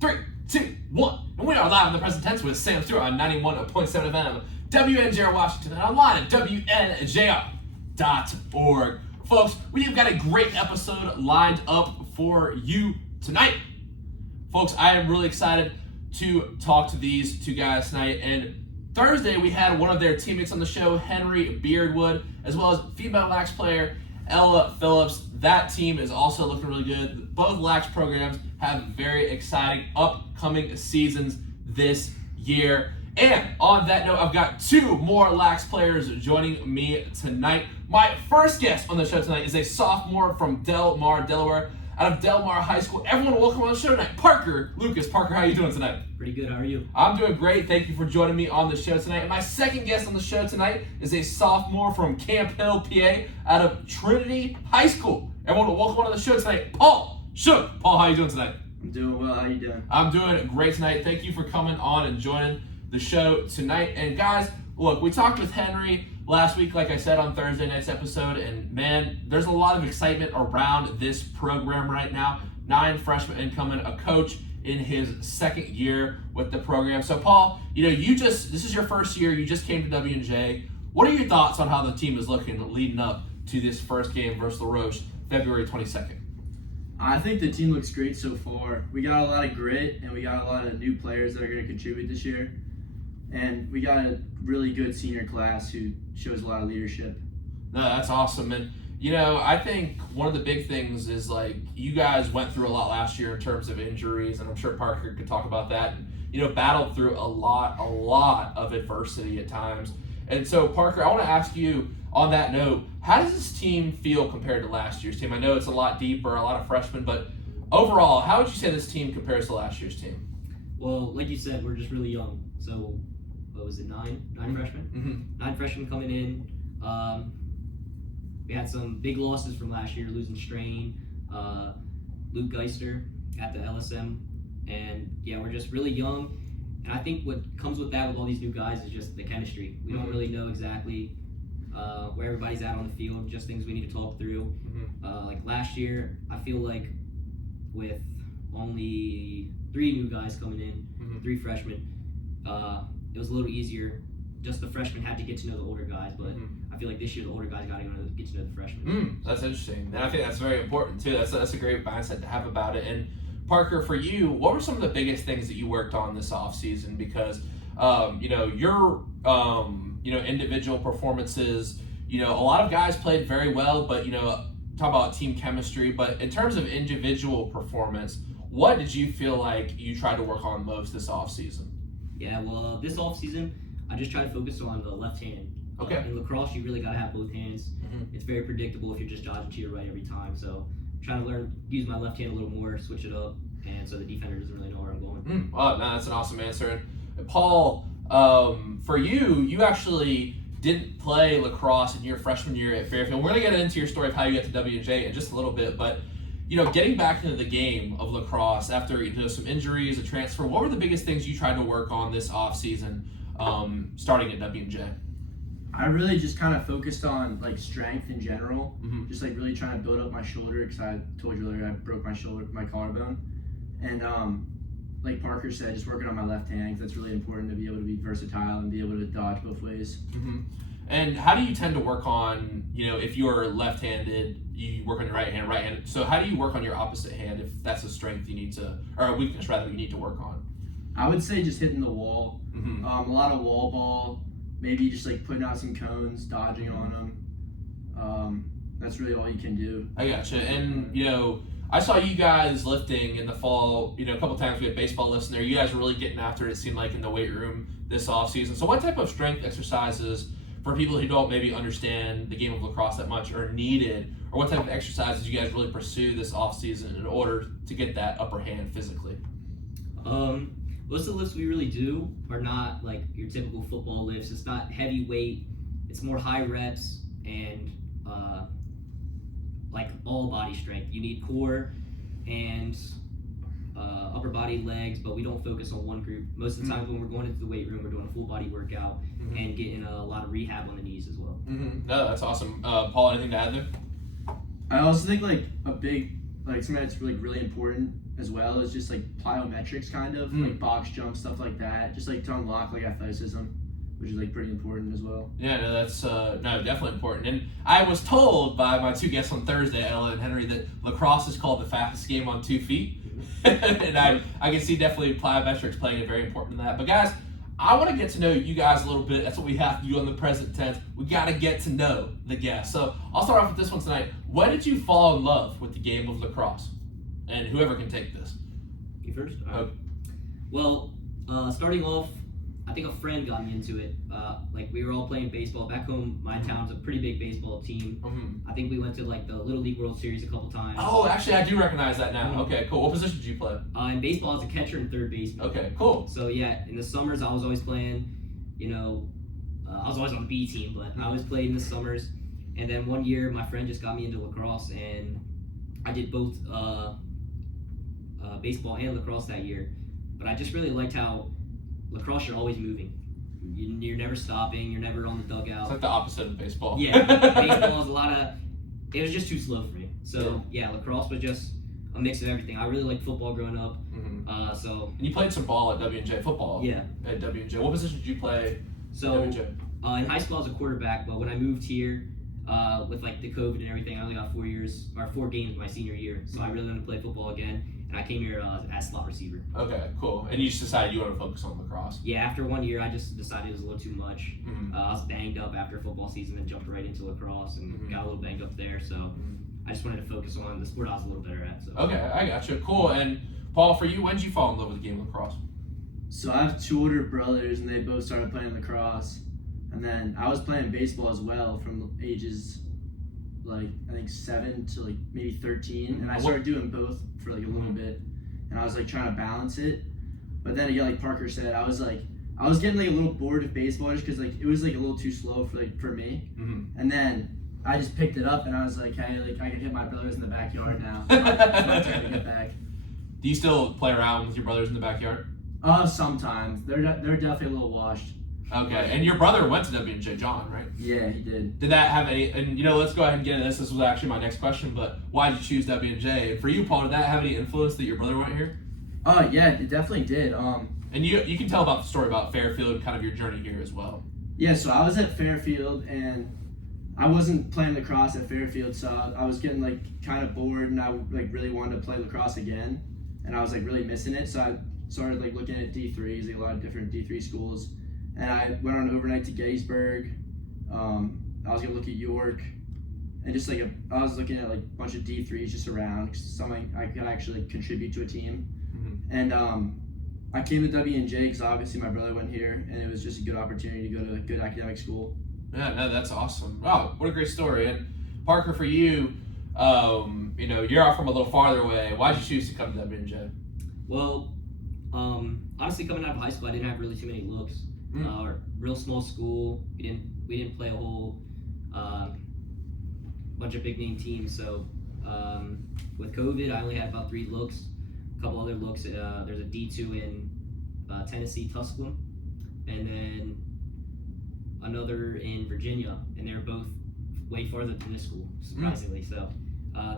3, 2, 1. And we are live in the present tense with Sam Stewart on 91.7 FM, WNJR Washington, and online at WNJR.org. Folks, we've got a great episode lined up for you tonight. Folks, I am really excited to talk to these two guys tonight. And Thursday, we had one of their teammates on the show, Henry Beardwood, as well as female Lax player, Ella Phillips. That team is also looking really good. Both Lax programs have very exciting upcoming seasons this year. And on that note, I've got two more Lax players joining me tonight. My first guest on the show tonight is a sophomore from Del Mar, Delaware, out of Del Mar High School. Everyone, welcome on the show tonight, Parker Lucas. Parker, how are you doing tonight? Pretty good. How are you? I'm doing great. Thank you for joining me on the show tonight. And my second guest on the show tonight is a sophomore from Camp Hill, PA, out of Trinity High School. Everyone, welcome on the show tonight, Paul Shook. Paul, how are you doing tonight? I'm doing well. How you doing? I'm doing great tonight. Thank you for coming on and joining the show tonight. And guys, look, we talked with Henry last week, like I said, on Thursday night's episode, and man, there's a lot of excitement around this program right now. 9 freshmen incoming, a coach in his second year with the program. So Paul, this is your first year, you just came to W&J. What are your thoughts on how the team is looking leading up to this first game versus La Roche, February 22nd? I think the team looks great so far. We got a lot of grit, and we got a lot of new players that are going to contribute this year. And we got a really good senior class who shows a lot of leadership. No, that's awesome. And, I think one of the big things is, you guys went through a lot last year in terms of injuries, and I'm sure Parker could talk about that. And, battled through a lot of adversity at times. And so, Parker, I want to ask you, on that note, how does this team feel compared to last year's team? I know it's a lot deeper, a lot of freshmen, but overall, how would you say this team compares to last year's team? Well, like you said, we're just really young. So, what was it, 9 freshmen? Mm-hmm. 9 freshmen coming in. We had some big losses from last year, losing Strain, Luke Geister at the LSM. And, yeah, we're just really young. And I think what comes with that, with all these new guys, is just the chemistry. We don't really know exactly where everybody's at on the field, just things we need to talk through. Like last year, I feel like with only 3 new guys coming in, 3 freshmen, it was a little easier. Just the freshmen had to get to know the older guys, but I feel like this year the older guys got to get to know the freshmen. That's interesting, and I think that's very important too. That's a great mindset to have about it. And Parker, for you, what were some of the biggest things that you worked on this offseason? Because your individual performances, a lot of guys played very well, but talk about team chemistry. But in terms of individual performance, what did you feel like you tried to work on most this offseason? Yeah, well, this offseason, I just tried to focus on the left hand. Okay. In lacrosse, you really got to have both hands. It's very predictable if you're just dodging to your right every time. So I'm trying to use my left hand a little more, switch it up, and so the defender doesn't really know where I'm going. Well, no, that's an awesome answer. And Paul, for you actually didn't play lacrosse in your freshman year at Fairfield. We're going to get into your story of how you got to W&J in just a little bit, but getting back into the game of lacrosse after some injuries, a transfer, what were the biggest things you tried to work on this offseason starting at W&J? I really just kind of focused on strength in general, just really trying to build up my shoulder, because I told you earlier I broke my collarbone, and like Parker said, just working on my left hand, because that's really important to be able to be versatile and be able to dodge both ways. And how do you tend to work on, if you're left-handed, you work on your right-handed. So how do you work on your opposite hand if that's a strength you need to, or a weakness rather, you need to work on? I would say just hitting the wall, a lot of wall ball, maybe just putting out some cones, dodging on them. That's really all you can do. I gotcha. And, I saw you guys lifting in the fall, a couple times we had baseball lifts in there. You guys were really getting after it seemed like, in the weight room this offseason. So what type of strength exercises, for people who don't maybe understand the game of lacrosse that much, are needed, or what type of exercises you guys really pursue this offseason in order to get that upper hand physically? Most of the lifts we really do are not like your typical football lifts. It's not heavy weight. It's more high reps and all body strength. You need core and upper body, legs, but we don't focus on one group. Most of the time when we're going into the weight room, we're doing a full body workout and getting a lot of rehab on the knees as well. No, that's awesome. Paul, anything to add there? I also think a big something that's really important as well is just like plyometrics, kind of like box jump, stuff like that, just like to unlock like athleticism, which is like pretty important as well. Yeah, no, that's no, definitely important. And I was told by my two guests on Thursday, Ella and Henry, that lacrosse is called the fastest game on 2 feet. And I can see definitely plyometrics playing a very important in that. But guys, I want to get to know you guys a little bit. That's what we have to do on the present tense. We got to get to know the guests. So I'll start off with this one tonight. When did you fall in love with the game of lacrosse? And whoever can take this. You first? Okay. Well, starting off, I think a friend got me into it. Like we were all playing baseball back home. My town's a pretty big baseball team. I think we went to like the Little League World Series a couple times. Oh, actually, I do recognize that now. Okay, cool. What position did you play? In baseball, I was a catcher and third baseman. Okay, cool. So yeah, in the summers, I was always playing. I was always on the B team, but I always played in the summers. And then one year, my friend just got me into lacrosse, and I did both baseball and lacrosse that year. But I just really liked how lacrosse, you're always moving. You're never stopping. You're never on the dugout. It's like the opposite of baseball. Yeah, baseball is it was just too slow for me. So yeah, lacrosse was just a mix of everything. I really liked football growing up. And you played some ball at W&J football. Yeah. At W&J. What position did you play so, at W&J? In high school, I was a quarterback, but when I moved here, with like the COVID and everything, I only got 4 games my senior year. So I really wanted to play football again, and I came here as slot receiver. Okay, cool. And you just decided you want to focus on lacrosse? Yeah, after 1 year, I just decided it was a little too much. I was banged up after football season and jumped right into lacrosse and got a little banged up there. So I just wanted to focus on the sport I was a little better at. So. Okay, I gotcha. Cool. And Paul, for you, when did you fall in love with the game of lacrosse? So I have 2 older brothers, and they both started playing lacrosse. And then I was playing baseball as well from ages like I think 7 to like maybe 13, and I started doing both for like a little bit, and I was like trying to balance it. But then again, like Parker said, I was getting like a little bored of baseball just because like it was like a little too slow for me. And then I just picked it up, and I was like, hey, like I can hit my brothers in the backyard now. It's my turn to get back. Do you still play around with your brothers in the backyard? Sometimes they're definitely a little washed. Okay, and your brother went to W&J, John, right? Yeah, he did. Did that have any, and let's go ahead and get into this. This was actually my next question, but why did you choose W&J? And for you, Paul, did that have any influence that your brother went here? Yeah, it definitely did. And you can tell about the story about Fairfield and kind of your journey here as well. Yeah, so I was at Fairfield, and I wasn't playing lacrosse at Fairfield, so I was getting like kind of bored, and I like really wanted to play lacrosse again, and I was like really missing it. So I started like looking at D3s, like a lot of different D3 schools. And I went on overnight to Gettysburg. I was gonna look at York, and just like I was looking at like a bunch of D3s just around, something I could actually like, contribute to a team. And I came to W&J because obviously my brother went here, and it was just a good opportunity to go to a good academic school. Yeah, no, that's awesome. Wow, what a great story. And Parker, for you, you're out from a little farther away. Why'd you choose to come to W&J? Well, honestly, coming out of high school, I didn't have really too many looks. Real small school. We didn't play a whole bunch of big name teams. So with COVID, I only had about 3 looks. A couple other looks. There's a D2 in Tennessee, Tusculum, and then another in Virginia, and they were both way farther than this school, surprisingly. So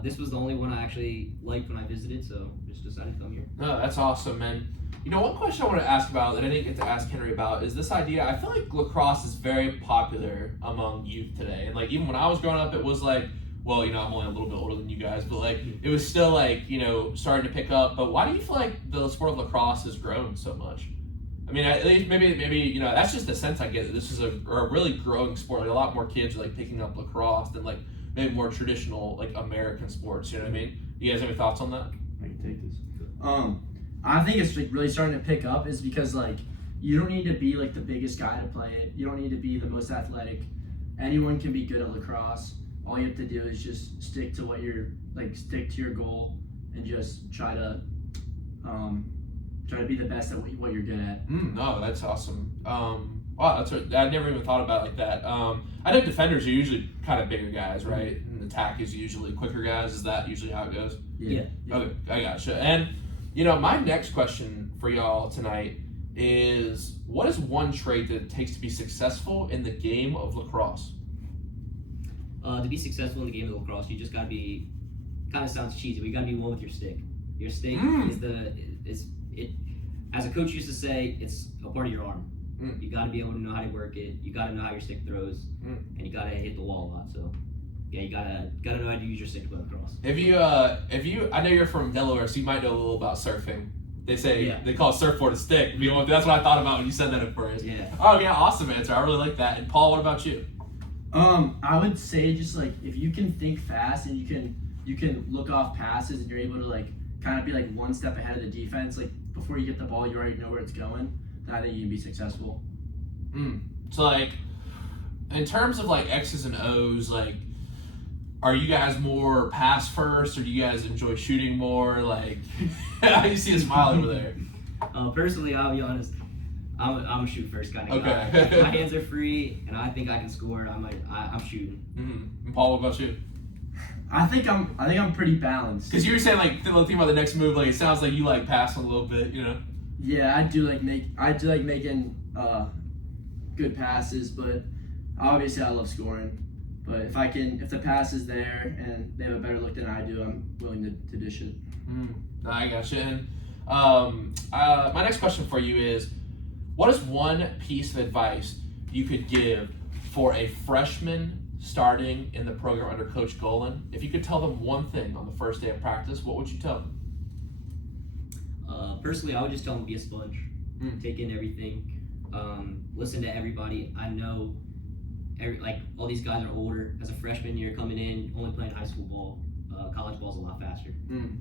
this was the only one I actually liked when I visited. So just decided to come here. No, that's awesome, man. One question I want to ask about that I didn't get to ask Henry about is this idea. I feel like lacrosse is very popular among youth today. And, like, even when I was growing up, it was like, well, I'm only a little bit older than you guys, but, like, it was still, like, starting to pick up. But why do you feel like the sport of lacrosse has grown so much? I mean, at least maybe that's just the sense I get that this is a really growing sport. Like, a lot more kids are, like, picking up lacrosse than, like, maybe more traditional, like, American sports. You know what I mean? You guys have any thoughts on that? I can take this. I think it's like really starting to pick up is because like you don't need to be like the biggest guy to play it. You don't need to be the most athletic. Anyone can be good at lacrosse. All you have to do is just stick to your goal and just try to be the best at what you're good at. No, that's awesome. Wow, I never even thought about it like that. I know defenders are usually kind of bigger guys, right? And attack is usually quicker guys. Is that usually how it goes? Yeah. Okay, I gotcha. And my next question for y'all tonight is, what is one trait that it takes to be successful in the game of lacrosse? To be successful in the game of lacrosse, you just gotta be, kind of sounds cheesy, but you gotta be one with your stick. Your stick is it. As a coach used to say, it's a part of your arm. You got to be able to know how to work it. You got to know how your stick throws, and you got to hit the wall a lot. So, yeah, you gotta know how to use your stick to go across. If you, I know you're from Delaware, so you might know a little about surfing. They say they call it surfboard a stick. You know, that's what I thought about when you said that at first. Yeah. Oh yeah, awesome answer. I really like that. And Paul, what about you? I would say just like if you can think fast and you can look off passes and you're able to like kind of be like one step ahead of the defense, like before you get the ball, you already know where it's going. Then I think you can be successful. So like, in terms of like X's and O's, like, are you guys more pass first, or do you guys enjoy shooting more? Like, you see a smile over there. Personally, I'll be honest. I'm a shoot first kind of guy. Okay. If my hands are free and I think I can score, I'm shooting. And Paul, what about you? I think I'm pretty balanced. Because you were saying like thinking about the next move, like it sounds like you like passing a little bit, you know. Yeah, I do like making good passes, but obviously I love scoring. But if the pass is there and they have a better look than I do, I'm willing to dish it. I gotcha. And my next question for you is, what is one piece of advice you could give for a freshman starting in the program under Coach Golan? If you could tell them one thing on the first day of practice, what would you tell them? Personally, I would just tell them to be a sponge. Take in everything. Listen to everybody. I know all these guys are older. As a freshman, you're coming in only playing high school ball. College ball's a lot faster.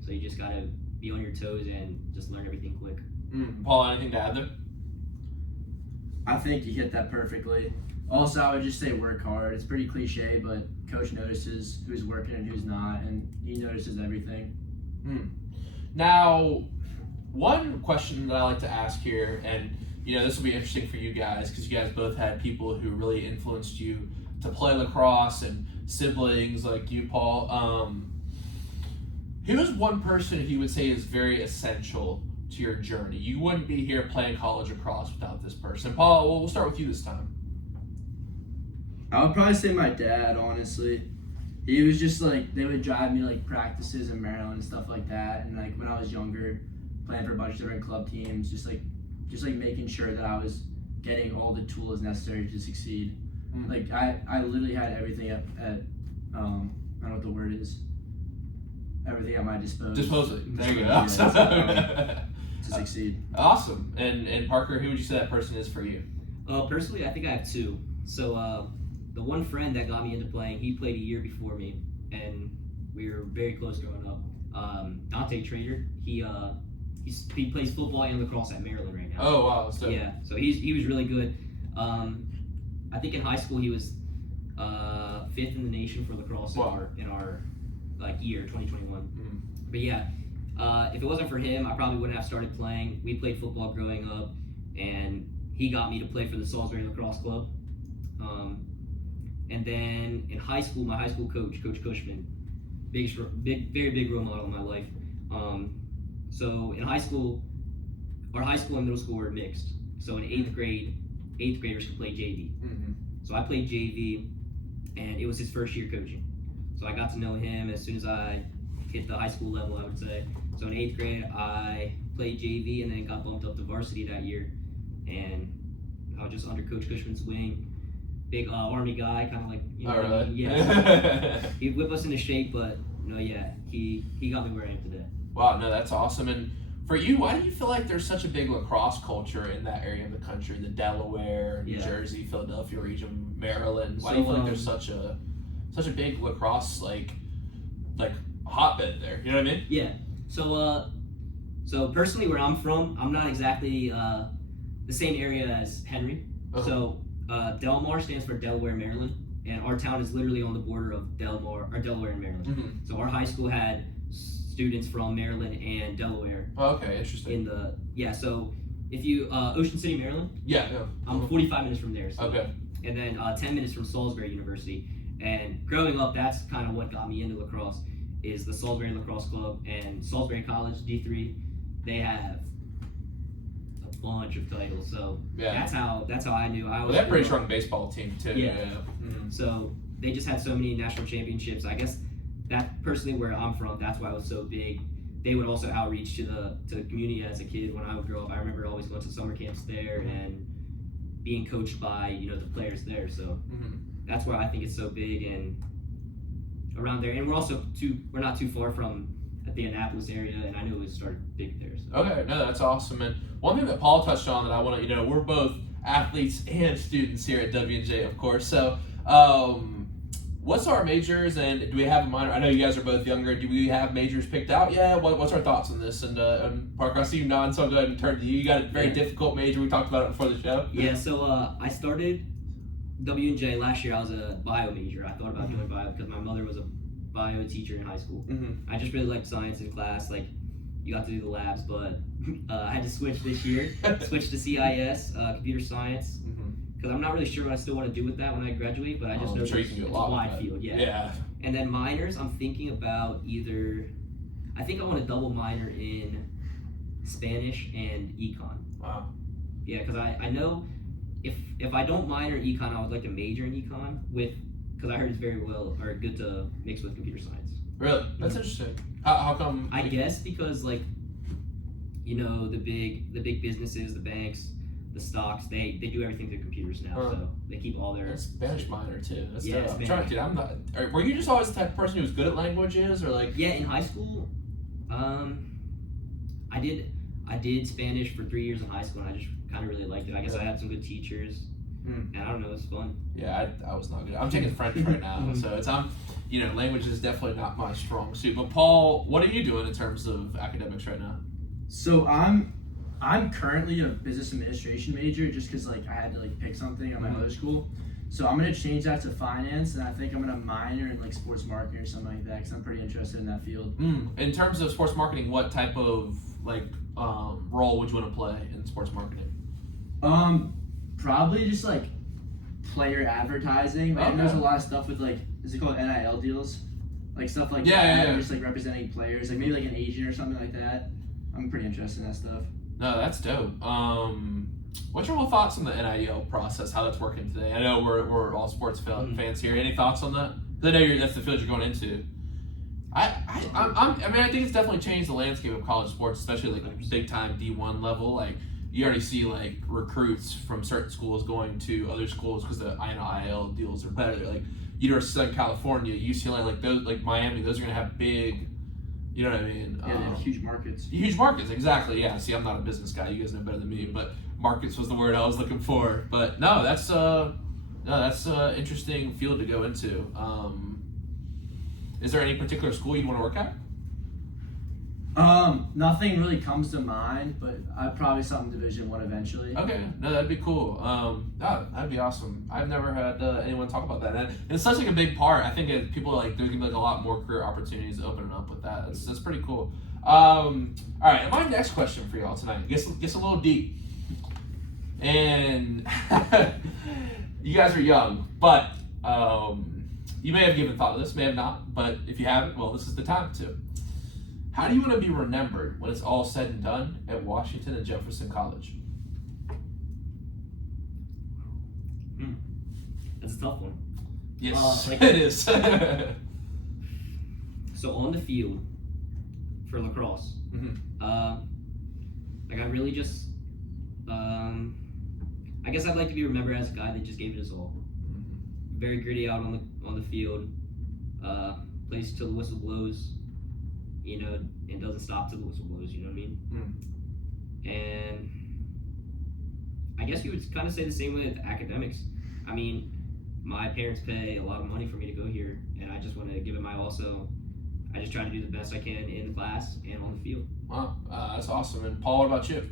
So you just got to be on your toes and just learn everything quick. Paul, anything to add there? I think you hit that perfectly. Also, I would just say work hard. It's pretty cliche, but Coach notices who's working and who's not, and he notices everything. Now, one question that I like to ask here, and you know this will be interesting for you guys because you guys both had people who really influenced you to play lacrosse and siblings like you, Paul. Who is one person who you would say is very essential to your journey? You wouldn't be here playing college lacrosse without this person. Paul, we'll start with you this time. I would probably say my dad, honestly. He was just like, they would drive me like practices in Maryland and stuff like that. And like when I was younger, playing for a bunch of different club teams, just like making sure that I was getting all the tools necessary to succeed. Like I literally had everything at I don't know what the word is. Everything at my disposal. There you go. To succeed. Awesome. And Parker, who would you say that person is for you? Personally, I think I have two. So the one friend that got me into playing, he played a year before me, and we were very close growing up. Dante Trader, he plays football and lacrosse at Maryland right now. Oh wow! So yeah, so he was really good. I think in high school he was 5th in the nation for lacrosse in our year 2021. But yeah, if it wasn't for him, I probably wouldn't have started playing. We played football growing up, and he got me to play for the Salisbury Lacrosse Club. And then in high school, my high school coach, Coach Cushman, very big role model in my life. So in high school, our high school and middle school were mixed. So in 8th grade, 8th graders could play JV. So I played JV, and it was his first year coaching. So I got to know him as soon as I hit the high school level, I would say. So in 8th grade, I played JV and then got bumped up to varsity that year. And I was just under Coach Cushman's wing. Big Army guy, kind of like, you know, really? Yeah. He'd whip us into shape, but he got me where I am today. Wow, no, that's awesome. And for you, why do you feel like there's such a big lacrosse culture in that area of the country, the Delaware, New Jersey, Philadelphia region, Maryland? Why do you feel like there's such a big lacrosse like hotbed there? You know what I mean? Yeah. So personally, where I'm from, I'm not exactly the same area as Henry. So Delmar stands for Delaware, Maryland, and our town is literally on the border of Delaware and Maryland. So our high school had students from Maryland and Delaware. Oh, okay, interesting. So if you Ocean City, Maryland. Yeah. I'm 45 minutes from there. So, okay. And then 10 minutes from Salisbury University. And growing up, that's kind of what got me into lacrosse. Is the Salisbury Lacrosse Club and Salisbury College D3. They have a bunch of titles, so that's how I knew I was. Well, they're pretty strong baseball team too. Yeah. So they just had so many national championships. I guess that personally where I'm from, that's why it was so big. they would also outreach to the community as a kid when I would grow up. I remember always going to summer camps there and being coached by the players there. So that's why I think it's so big and around there. And we're not too far from the Annapolis area, and I knew it would start big there. So. Okay, no, that's awesome. And one thing that Paul touched on that I want to, we're both athletes and students here at W&J, of course. So, what's our majors, and do we have a minor? I know you guys are both younger. Do we have majors picked out yet? What's our thoughts on this? And Parker, I see you nodding, so I'll go ahead and turn to you. You got a very difficult major. We talked about it before the show. Yeah, so I started W&J last year. I was a bio major. I thought about doing bio because my mother was a bio teacher in high school. I just really liked science in class. Like, you got to do the labs, but I had to switch this year. Switch to CIS, computer science. Because I'm not really sure what I still want to do with that when I graduate, but I just know you can do a lot wide field. Yeah. And then minors, I'm thinking about I think I want to double minor in Spanish and econ. Wow. Yeah, because I know if I don't minor in econ, I would like to major in econ because I heard it's good to mix with computer science. Really? That's interesting. How come? I guess because the big businesses, the banks, the stocks, they do everything through computers now, so they keep all their Spanish minor too. That's Spanish. I'm trying to. I'm not. Were you just always the type of person who was good at languages, or like? Yeah, in high school, I did Spanish for 3 years in high school, and I just kind of really liked it. I guess I had some good teachers, and I don't know, it was fun. Yeah, I was not good. I'm taking French right now, so language is definitely not my strong suit. But Paul, what are you doing in terms of academics right now? So I'm currently a business administration major just because I had to pick something at my other school. So I'm gonna change that to finance, and I think I'm gonna minor in sports marketing or something like that because I'm pretty interested in that field. In terms of sports marketing, what type of role would you want to play in sports marketing? Probably just player advertising. And there's a lot of stuff with is it called NIL deals? Stuff that. Just representing players, maybe an agent or something like that. I'm pretty interested in that stuff. No, that's dope. What's your thoughts on the NIL process? How that's working today? I know we're all sports fans here. Any thoughts on that? Because I know that's the field you're going into. I think it's definitely changed the landscape of college sports, especially big time D1 level. You already see recruits from certain schools going to other schools because the NIL deals are better. University of Southern California, UCLA, those Miami, those are gonna have big. You know what I mean? Yeah, they have huge markets. Huge markets, exactly. Yeah. See, I'm not a business guy. You guys know better than me, but markets was the word I was looking for. But no, that's an interesting field to go into. Is there any particular school you'd want to work at? Nothing really comes to mind, but I'd probably something Division I eventually. Okay, no, that'd be cool. That'd be awesome. I've never had anyone talk about that, and it's such a big part. I think people there's gonna be a lot more career opportunities opening up with that. That's pretty cool. All right, my next question for y'all tonight gets a little deep, and you guys are young, but you may have given thought to this, may have not, but if you haven't, well, this is the time to. How do you want to be remembered when it's all said and done at Washington and Jefferson College? That's a tough one. Yes, it is. So on the field for lacrosse, I really just, I guess I'd like to be remembered as a guy that just gave it his all. Very gritty out on the field, plays till the whistle blows. And doesn't stop till the whistle blows, you know what I mean? And I guess you would kind of say the same way with academics. I mean, my parents pay a lot of money for me to go here, and I just want to give it my all, so I just try to do the best I can in the class and on the field. Wow, that's awesome. And Paul, what about you?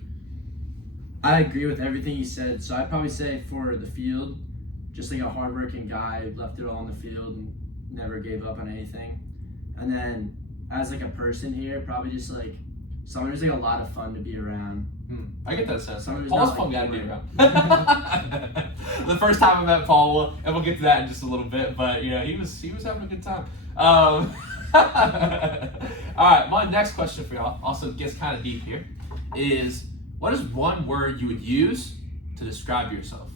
I agree with everything you said, so I'd probably say for the field, just a hardworking guy who left it all on the field and never gave up on anything. And then as a person here, probably just someone who's a lot of fun to be around. I get that sense. Someone who's Paul's not, fun guy to be around. The first time I met Paul, and we'll get to that in just a little bit, but he was having a good time. All right, my next question for y'all also gets kind of deep here. Is what is one word you would use to describe yourself?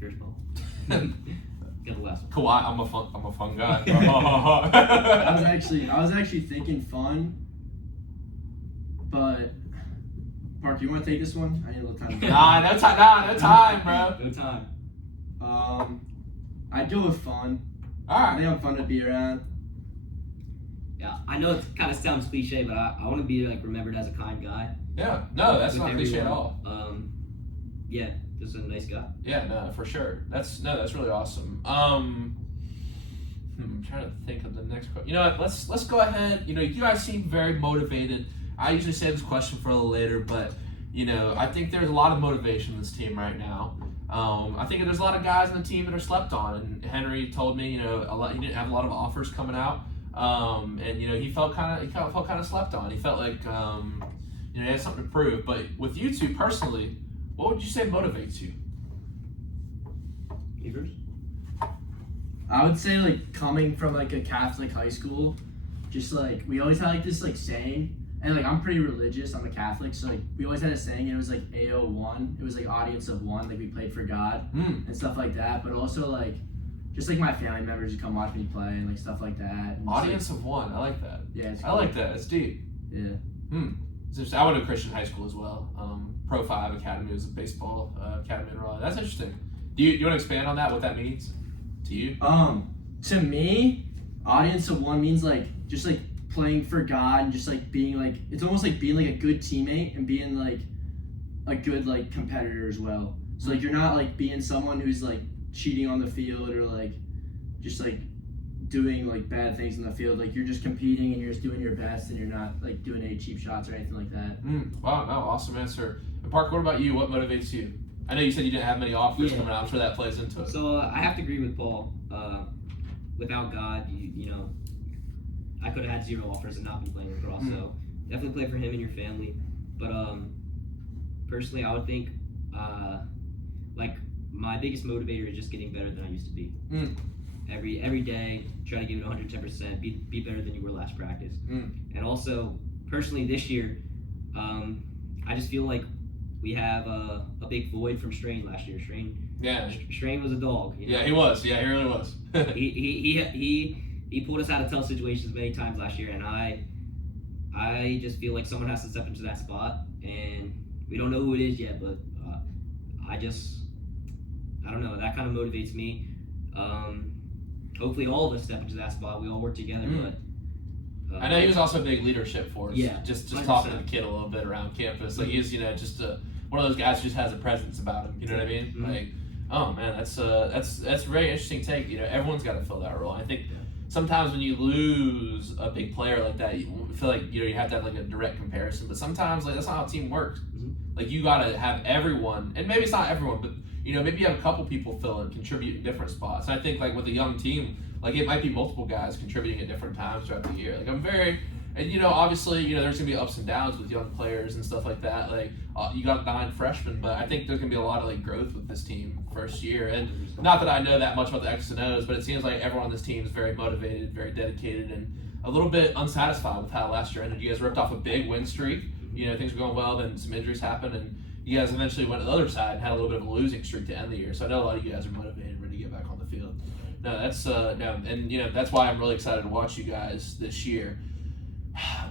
First ball. Get the last one. Kawhi, I'm a fun guy. I was actually thinking fun, but Park, you want to take this one? I need a little time. no time, bro. No time. I'd go with fun. All I right. think I'm fun to be around. Yeah, I know it kind of sounds cliche, but I want to be like remembered as a kind guy. Yeah. No, that's with not cliche at everyone. all. Yeah, just a nice guy. Yeah, no, for sure. That's really awesome. I'm trying to think of the next question. You know what? Let's go ahead. You know, you guys seem very motivated. I usually save this question for a little later, but you know, I think there's a lot of motivation in this team right now. I think there's a lot of guys on the team that are slept on, and Henry told me, you know, he didn't have a lot of offers coming out, and you know, he felt kind of slept on. He felt like you know, he had something to prove. But with you two personally, what would you say motivates you? You first? I would say like coming from like a Catholic high school, just like we always had like this like saying, and like I'm pretty religious. I'm a Catholic, so like we always had a saying. And it was like AO1. It was like audience of one. Like we played for God and stuff like that. But also like just like my family members would come watch me play and like stuff like that. And Audience of one. I like that. Yeah, it's I cool. like that. It's deep. Yeah. It's interesting. I went to a Christian high school as well. Pro 5 Academy was a baseball academy in Raleigh. That's interesting. Do you want to expand on that? What that means to you? To me, audience of one means like just like playing for God and just like being like, it's almost like being like a good teammate and being like a good like competitor as well. So like you're not like being someone who's like cheating on the field or like just like doing like bad things in the field. Like you're just competing and you're just doing your best and you're not like doing any cheap shots or anything like that. Wow, no, awesome answer. And Parker, what about you? What motivates you? I know you said you didn't have many offers coming out. I'm sure that plays into it. So I have to agree with Paul. Without God, you know, I could have had 0 offers and not been playing lacrosse. So definitely play for him and your family. But personally, I would think like my biggest motivator is just getting better than I used to be. Every day, try to give it 110%. Be better than you were last practice. And also, personally, this year, I just feel like we have a big void from Strain last year. Strain was a dog. You know? Yeah, he was. Yeah, he really was. he pulled us out of tough situations many times last year, and I just feel like someone has to step into that spot, and we don't know who it is yet, but I don't know. That kind of motivates me. Hopefully, all of us step into that spot. We all work together, but. I know he was also a big leadership force. Yeah, just 100%. talking to the kid a little bit around campus. Like he's, you know, just one of those guys who just has a presence about him. You know what I mean? Like, oh man, that's a very interesting take. You know, everyone's got to fill that role. I think sometimes when you lose a big player like that, you feel like you have to have like a direct comparison. But sometimes like that's not how a team works. Like you got to have everyone, and maybe it's not everyone, but you know, maybe you have a couple people fill and contribute in different spots. And I think like with a young team, like it might be multiple guys contributing at different times throughout the year. Like and you know, obviously, you know, there's gonna be ups and downs with young players and stuff like that. Like you got 9 freshmen, but I think there's gonna be a lot of like growth with this team first year. And not that I know that much about the X's and O's, but it seems like everyone on this team is very motivated, very dedicated, and a little bit unsatisfied with how last year ended. You guys ripped off a big win streak. You know, things were going well, then some injuries happened, and you guys eventually went to the other side and had a little bit of a losing streak to end the year. So I know a lot of you guys are motivated, ready to get back on the field. No, that's and you know that's why I'm really excited to watch you guys this year.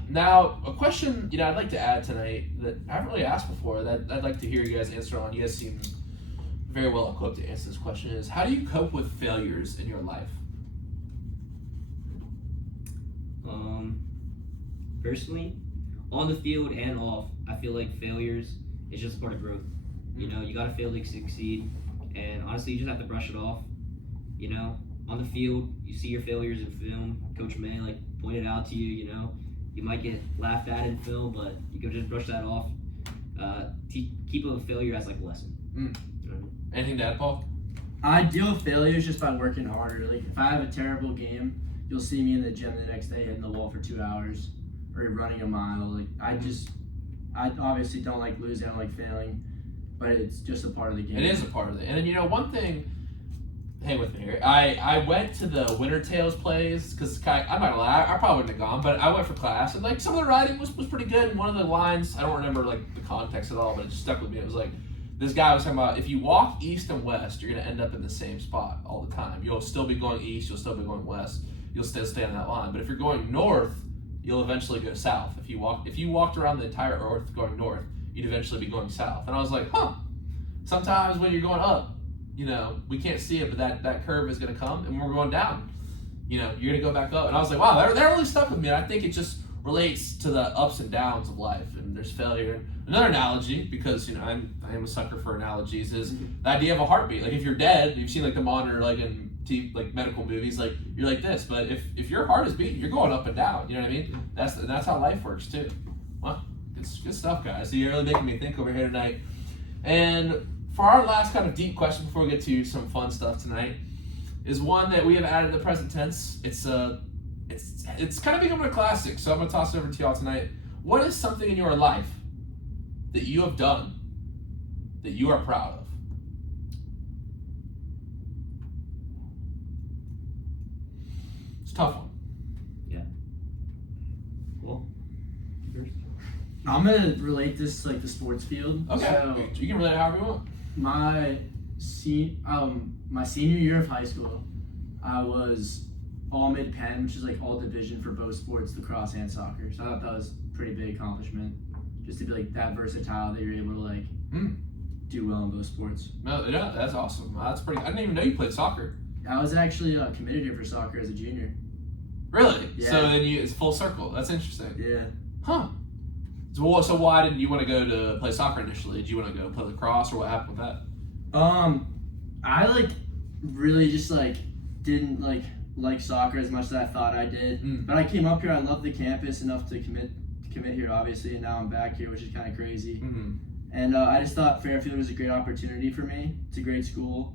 Now, a question I'd like to add tonight that I haven't really asked before that I'd like to hear you guys answer on. You guys seem very well equipped to answer this question. Is how do you cope with failures in your life? Personally, on the field and off, I feel like failures is just part of growth. You know, you gotta fail to succeed, and honestly, you just have to brush it off. You know, on the field, you see your failures in film. Coach may like point it out to you. You know, you might get laughed at in film, but you can just brush that off. Keep a failure as like a lesson. You know? Anything to add, Paul? I deal with failures just by working harder. Like if I have a terrible game, you'll see me in the gym the next day hitting the wall for 2 hours or running a mile. Like I obviously don't like losing. I don't like failing, but it's just a part of the game. It is a part of it. And you know, one thing. Hang with me here. I went to the Winter Tales plays because I'm not gonna lie, I probably wouldn't have gone, but I went for class and like some of the writing was pretty good. And one of the lines, I don't remember like the context at all, but it just stuck with me. It was like this guy was talking about if you walk east and west, you're going to end up in the same spot all the time. You'll still be going east, you'll still be going west, you'll still stay on that line. But if you're going north, you'll eventually go south. If you walked around the entire earth going north, you'd eventually be going south. And I was like, sometimes when you're going up, we can't see it, but that curve is going to come, and when we're going down, you're going to go back up. And I was like, wow, that really stuck with me. And I think it just relates to the ups and downs of life, and there's failure. Another analogy, because I am a sucker for analogies, is the idea of a heartbeat. Like if you're dead, you've seen like the monitor like in medical movies, like you're like this, but if your heart is beating, you're going up and down. You know what I mean? That's how life works too. Well, it's good stuff, guys. So you're really making me think over here tonight. And for our last kind of deep question before we get to some fun stuff tonight, is one that we have added to the present tense. It's kind of becoming a classic, so I'm gonna toss it over to y'all tonight. What is something in your life that you have done that you are proud of? It's a tough one. Yeah. Well, first. I'm gonna relate this to like the sports field. Okay, So you can relate it however you want. my senior year of high school, I was all mid-pen, which is like all division for both sports, lacrosse and soccer. So I thought that was a pretty big accomplishment, just to be like that versatile that you're able to like do well in both sports. No, yeah, that's awesome. That's pretty. I didn't even know you played soccer. I was actually committed here for soccer as a junior. Really? Yeah. So then it's full circle. That's interesting. Yeah. Huh. So why didn't you want to go to play soccer initially? Did you want to go play lacrosse, or what happened with that? I like really just like didn't like soccer as much as I thought I did. But I came up here, I loved the campus enough to commit here, obviously, and now I'm back here, which is kind of crazy. Mm-hmm. And I just thought Fairfield was a great opportunity for me. It's a great school,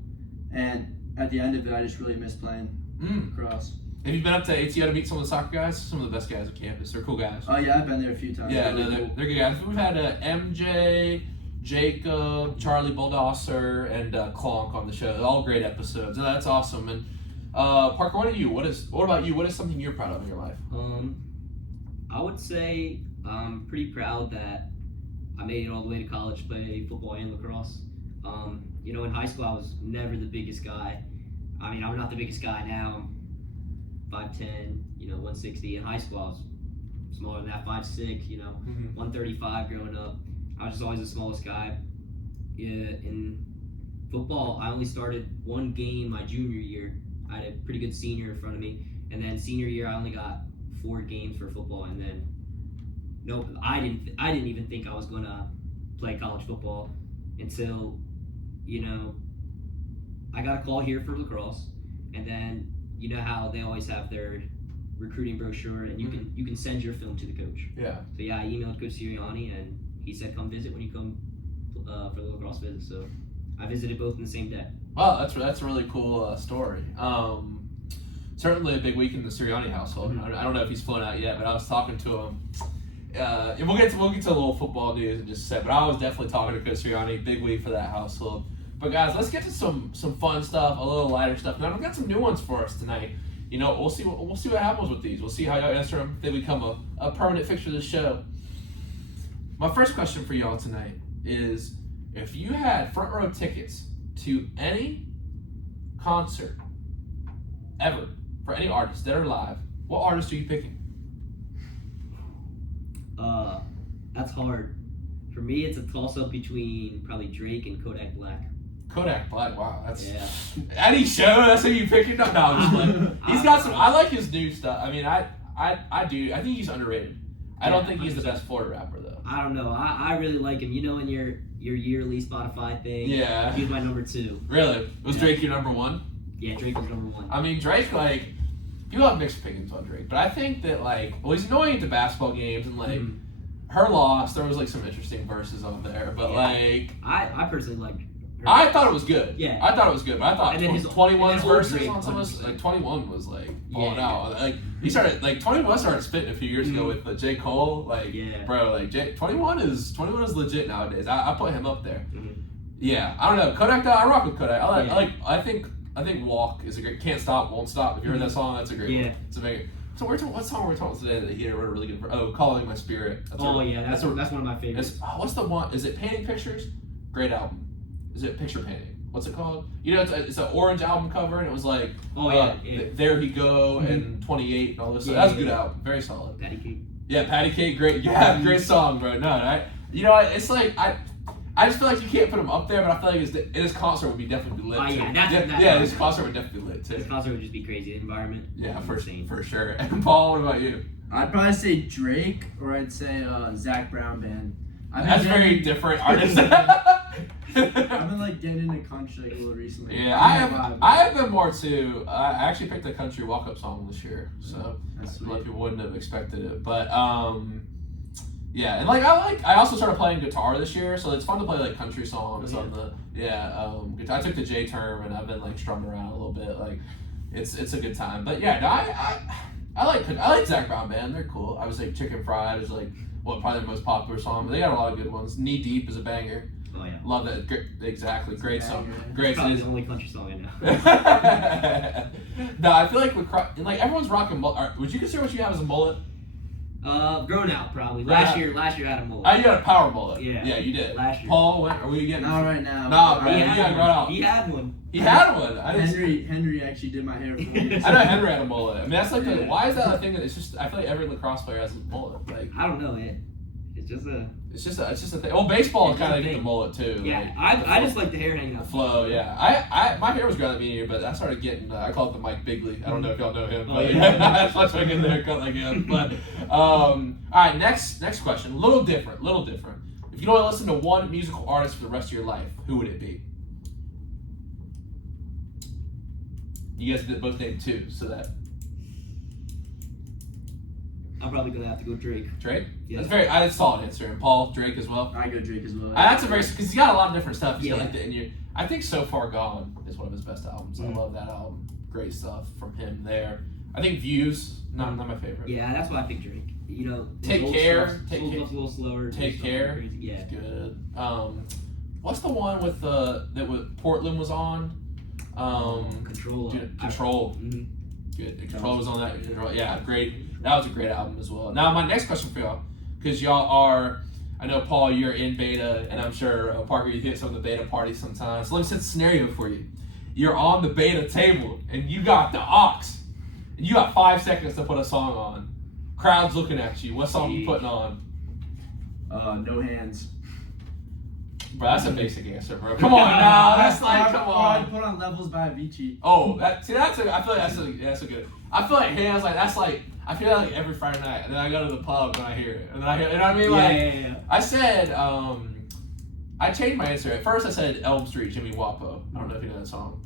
and at the end of it, I just really missed playing lacrosse. Have you been up to ATO to meet some of the soccer guys? Some of the best guys on campus. They're cool guys. Oh yeah, I've been there a few times. Yeah, Really no, cool. they're good guys. We've had MJ, Jacob, Charlie Bulldozer, and Clonk on the show. All great episodes. That's awesome. And Parker, what about you? What is something you're proud of in your life? I would say I'm pretty proud that I made it all the way to college to play football and lacrosse. In high school I was never the biggest guy. I mean, I'm not the biggest guy now. I'm 5'10", 160. In high school I was smaller than that, 5'6", 135 growing up. I was just always the smallest guy. In football, I only started one game my junior year. I had a pretty good senior in front of me, and then senior year I only got 4 games for football, and then I didn't even think I was gonna play college football until I got a call here for lacrosse, and then you know how they always have their recruiting brochure, and you can send your film to the coach. Yeah. So yeah, I emailed Coach Sirianni, and he said come visit when you come for the lacrosse visit. So I visited both in the same day. Wow, that's a really cool story. Certainly a big week in the Sirianni household. Mm-hmm. I don't know if he's flown out yet, but I was talking to him. And we'll get to a little football news in just a second. But I was definitely talking to Coach Sirianni. Big week for that household. But guys, let's get to some fun stuff, a little lighter stuff. Now, I've got some new ones for us tonight. We'll see what happens with these. We'll see how y'all answer them. They become a permanent fixture of the show. My first question for y'all tonight is, if you had front row tickets to any concert ever for any artist, dead or alive, what artist are you picking? That's hard. For me, it's a toss-up between probably Drake and Kodak Black. Kodak Black, wow, that's Yeah. Any show, that's who you picking? No, I'm just playing. He's got some. I like his new stuff. I mean, I do. I think he's underrated. I don't think he's the best Florida rapper though. I don't know. I really like him. In your yearly Spotify thing. Yeah. He was my number 2. Really? Was Drake your number 1? Yeah, Drake was number 1. I mean, Drake, people have mixed opinions on Drake, but I think that he's annoying at the basketball games, and Her Loss, there was some interesting verses on there, but I personally liked her. I thought it was good. Yeah. I thought it was good, but I thought 21's verses Drake, on some of this, 21 was falling Yeah. out. He started 21 started spitting a few years ago with J. Cole. Bro, 21 is legit nowadays. I put him up there. Mm-hmm. Yeah, I don't know. Kodak, I rock with Kodak. Yeah. I think Walk is a great. Can't Stop, Won't Stop. If you heard that song, that's a great one. It's a big. So what song we're talking today that he wrote a really good? Calling My Spirit. That's one of my favorites. What's the one? Is it Painting Pictures? Great album. is it picture painting? What's it called? You know, it's an orange album cover, and it was like, yeah. There He Go and 28 and all this stuff. That was a good album, very solid. Patty Cake. Yeah, Patty Cake, great. Yeah, great song, bro. No, you know, it's like I just feel like you can't put him up there, but I feel like his concert would be definitely lit. His concert would definitely be lit too. His concert would just be crazy. The environment. Yeah, for sure. And Paul, what about you? I'd probably say Drake, or I'd say Zach Brown Band. That's very different artists. I've been like getting into country like a little recently. Yeah, I have been more too. I actually picked a country walk-up song this year, so a lot of people wouldn't have expected it. But yeah, and I also started playing guitar this year, so it's fun to play like country songs on the guitar. I took the J term and I've been like strumming around a little bit. Like it's a good time. But yeah, no, I like Zach Brown Band. They're cool. I was like Chicken Fried is like probably the most popular song, but they got a lot of good ones. Knee Deep is a banger. Oh yeah. Love that. Exactly. Great song. Great. It's probably the only country song I know. No, I feel like everyone's rocking mullet. Would you consider what you have as a mullet? Grown out probably. Last year I had a mullet. Oh, you had a power mullet. Yeah. Yeah, you did. Last year. Paul, are we getting? Not right now. Nah, man, you got grown out. He had one. He had one. Henry actually did my hair for me. I know Henry had a mullet. I mean, that's like why is that a thing that it's just? I feel like every lacrosse player has a mullet. Like I don't know, man. It's just a thing. Well, baseball is kind of getting the mullet too. Yeah, like, I just like the hair hanging out. The flow, yeah. My hair was growing at the beginning, but I started getting. I call it the Mike Bigley. I don't know if y'all know him, but that's why I get the haircut like him. But all right, next question. A little different. If you don't want to listen to one musical artist for the rest of your life, who would it be? You guys did both name two, so that. I'm probably gonna have to go Drake. Drake? Yeah. That's a solid answer. And Paul, Drake as well? I go Drake as well. That's a very, because he's got a lot of different stuff. He's got like I think So Far Gone is one of his best albums. I love that album. Great stuff from him there. I think Views, not my favorite. Yeah, that's why I picked Drake. You know, Take Care. Take Care. A little slower. Take Care. Yeah. It's good. What's the one with Portland was on? Control. Control. Mm-hmm. Good. Control was on that. Yeah, great. That was a great album as well. Now, my next question for y'all, because y'all are, I know, Paul, you're in beta, and I'm sure, Parker, you hit some of the beta parties sometimes. So let me set the scenario for you. You're on the beta table, and you got the aux, and you got 5 seconds to put a song on. Crowd's looking at you. What song you putting on? No Hands. Bro, that's a basic answer, bro. Come on now. That's like, come on. I put on Levels by Avicii. Oh, I feel like that's a good. I feel like Hands, like, that's like, I feel like every Friday night, and then I go to the pub and I hear it, and then I hear, you know what I mean? Like, yeah. I said, I changed my answer. At first, I said Elm Street, Jimmy Wapo. I don't know if you know that song.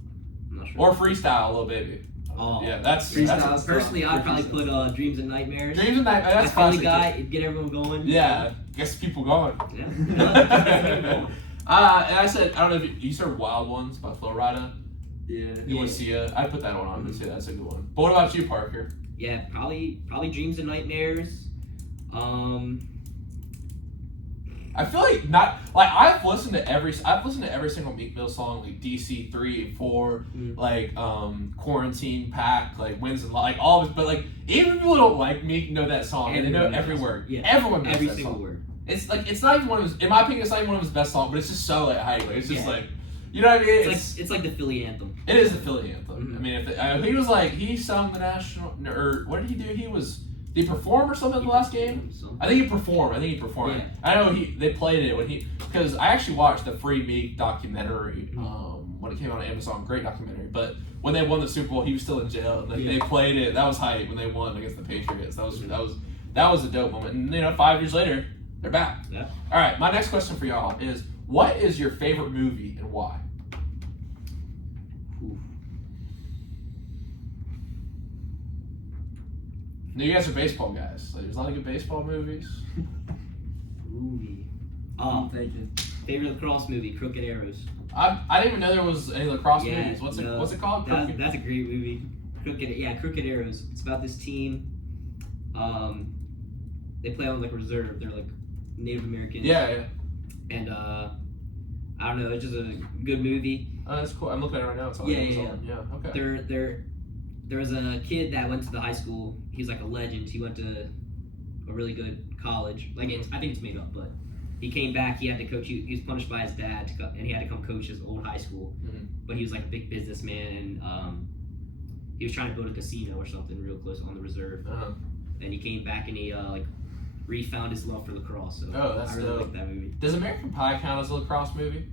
I'm not sure. Or Freestyle, Lil Baby. Oh, yeah, that's Freestyle. Personally, I'd probably put Dreams and Nightmares. Dreams and Nightmares. That's Philly classic. guy, it'd get everyone going. Yeah, gets people going. Yeah. And I said, I don't know if you heard Wild Ones by Flo Rida. Yeah. Sia. I put that one on. Too. That's a good one. But what about you, Parker? Yeah, probably Dreams and Nightmares. I feel like I've listened to every single Meek Mill song, like DC 3 and 4, like Quarantine Pack, like Wins and like all of it. But like even people who don't like Meek know that song and they know every word. Yeah. Everyone knows every that single song. word. It's like it's not even one of his. In my opinion, it's not even one of his best songs, but it's just so like hype. Like, it's just like, you know what I mean? It's like the Philly anthem. It is the Philly anthem. Mm-hmm. I mean, if he was like he sung the national or what did he do? Did he perform or something in the last game? I think he performed. Yeah. I know they played it because I actually watched the Free Meek documentary when it came out on Amazon. Great documentary. But when they won the Super Bowl, he was still in jail. Like, they played it. That was hype when they won against the Patriots. That was a dope moment. And 5 years later, they're back. Yeah. All right. My next question for y'all is: what is your favorite movie and why? Now, you guys are baseball guys. Like, there's a lot of good baseball movies. Movie. I'm thinking. Favorite lacrosse movie, Crooked Arrows. I didn't even know there was any lacrosse movies. What's it called? That's a great movie. Crooked Arrows. It's about this team. They play on like reserve. They're like Native Americans. Yeah. And I don't know. It's just a good movie. Oh, that's cool. I'm looking at it right now. It's on Amazon. Yeah. Okay. There was a kid that went to the high school. He's like a legend. He went to a really good college. Like I think it's made up, but he came back. He had to coach. He was punished by his dad, and he had to come coach his old high school. Mhm. But he was like a big businessman, and he was trying to build a casino or something real close on the reserve. Uh-huh. And he came back and he like refound his love for lacrosse. So Oh, that's I really dope. like that movie. Does American Pie count as a lacrosse movie?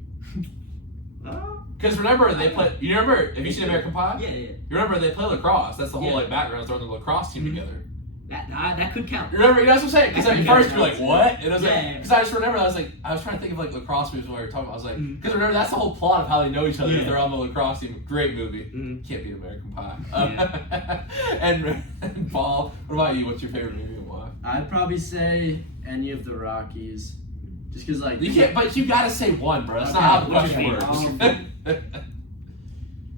Uh, Because remember they play. You remember? Have you seen American Pie? yeah. You remember they play lacrosse? That's the whole Yeah. like background. They're on the lacrosse team Mhm. together. That could count. You remember? That's what I'm saying. Because at Yeah. first you're like, what? And I was like, Yeah. because I just remember I was trying to think of like lacrosse movies when we were talking about. I was like, Mhm. because remember that's the whole plot of how they know each other. Yeah. Is they're on the lacrosse team. Great movie. Mhm. Can't beat American Pie. And Paul, what about you? What's your favorite movie and why? I'd probably say any of the Rockies, just because like You can't, but you gotta say one, bro. That's not Okay, how the what's your question favorite? works.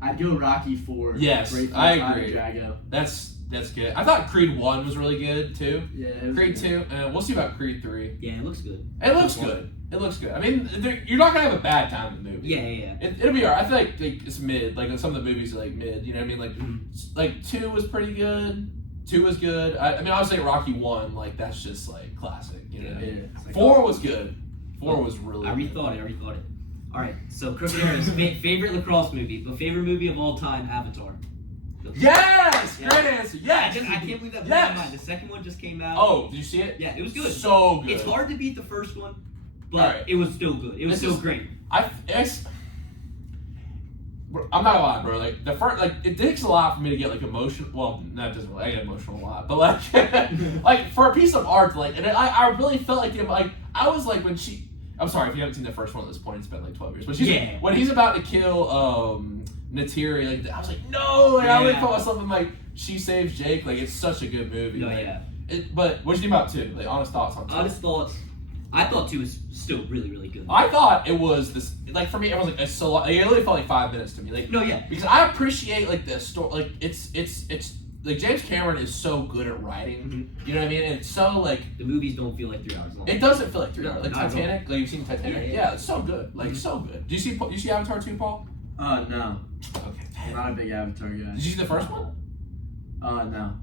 I'd go Rocky 4. Yes, Right from I Time agree. Drago. That's good. I thought Creed 1 was really good too. Yeah. it was Creed good. 2, we'll see about Creed 3. Yeah, it looks good. It looks good. It looks good. I mean, you're not gonna have a bad time in the movie. Yeah. It'll be alright. I feel like it's mid. Like some of the movies are like mid. You know what I mean? Like Mhm. like 2 was pretty good. 2 was good. I mean, I would say Rocky 1. Like that's just like classic. You know. Yeah. Yeah. It's like, 4 was good. 4 was really. I good. rethought it. All right. So Crooked Arrow's favorite lacrosse movie, but favorite movie of all time, Avatar. Yes, Yeah. great answer. Yes. I can't believe that blew Yes. my mind. The second one just came out. Oh, did you see it? Yeah, it was good. So good. It's hard to beat the first one, but Alright. it was still good. It was This still is- great. I'm not gonna lie, bro. Like the first, like it takes a lot for me to get like emotional. Well, no, it doesn't. I get emotional a lot, but like, like for a piece of art, like, and I really felt like I was like when she. I'm sorry if you haven't seen the first one at this point. It's been like 12 years. But when he's about to kill Natiri, like I was like, no. Like, I really Yeah. felt myself in like she saves Jake. Like it's such a good movie. No, like, yeah. But what do you think about 2? Like honest thoughts on 2? Honest thoughts. I thought 2 was still really, really good. I thought it was this. Like for me, it was like it's so. Like, it really felt like 5 minutes to me. Like No, yeah. because I appreciate like the story. Like it's like James Cameron is so good at writing. Mhm. You know what I mean? And it's so like The movies don't feel like 3 hours long. it doesn't feel like 3 No, hours. Like not at all. Titanic. Like you've seen Titanic. Yeah. Yeah, it's so good. Like so good. Do you see Avatar 2, Paul? No. Okay. I'm not a big Avatar guy. Did you see the first one? No.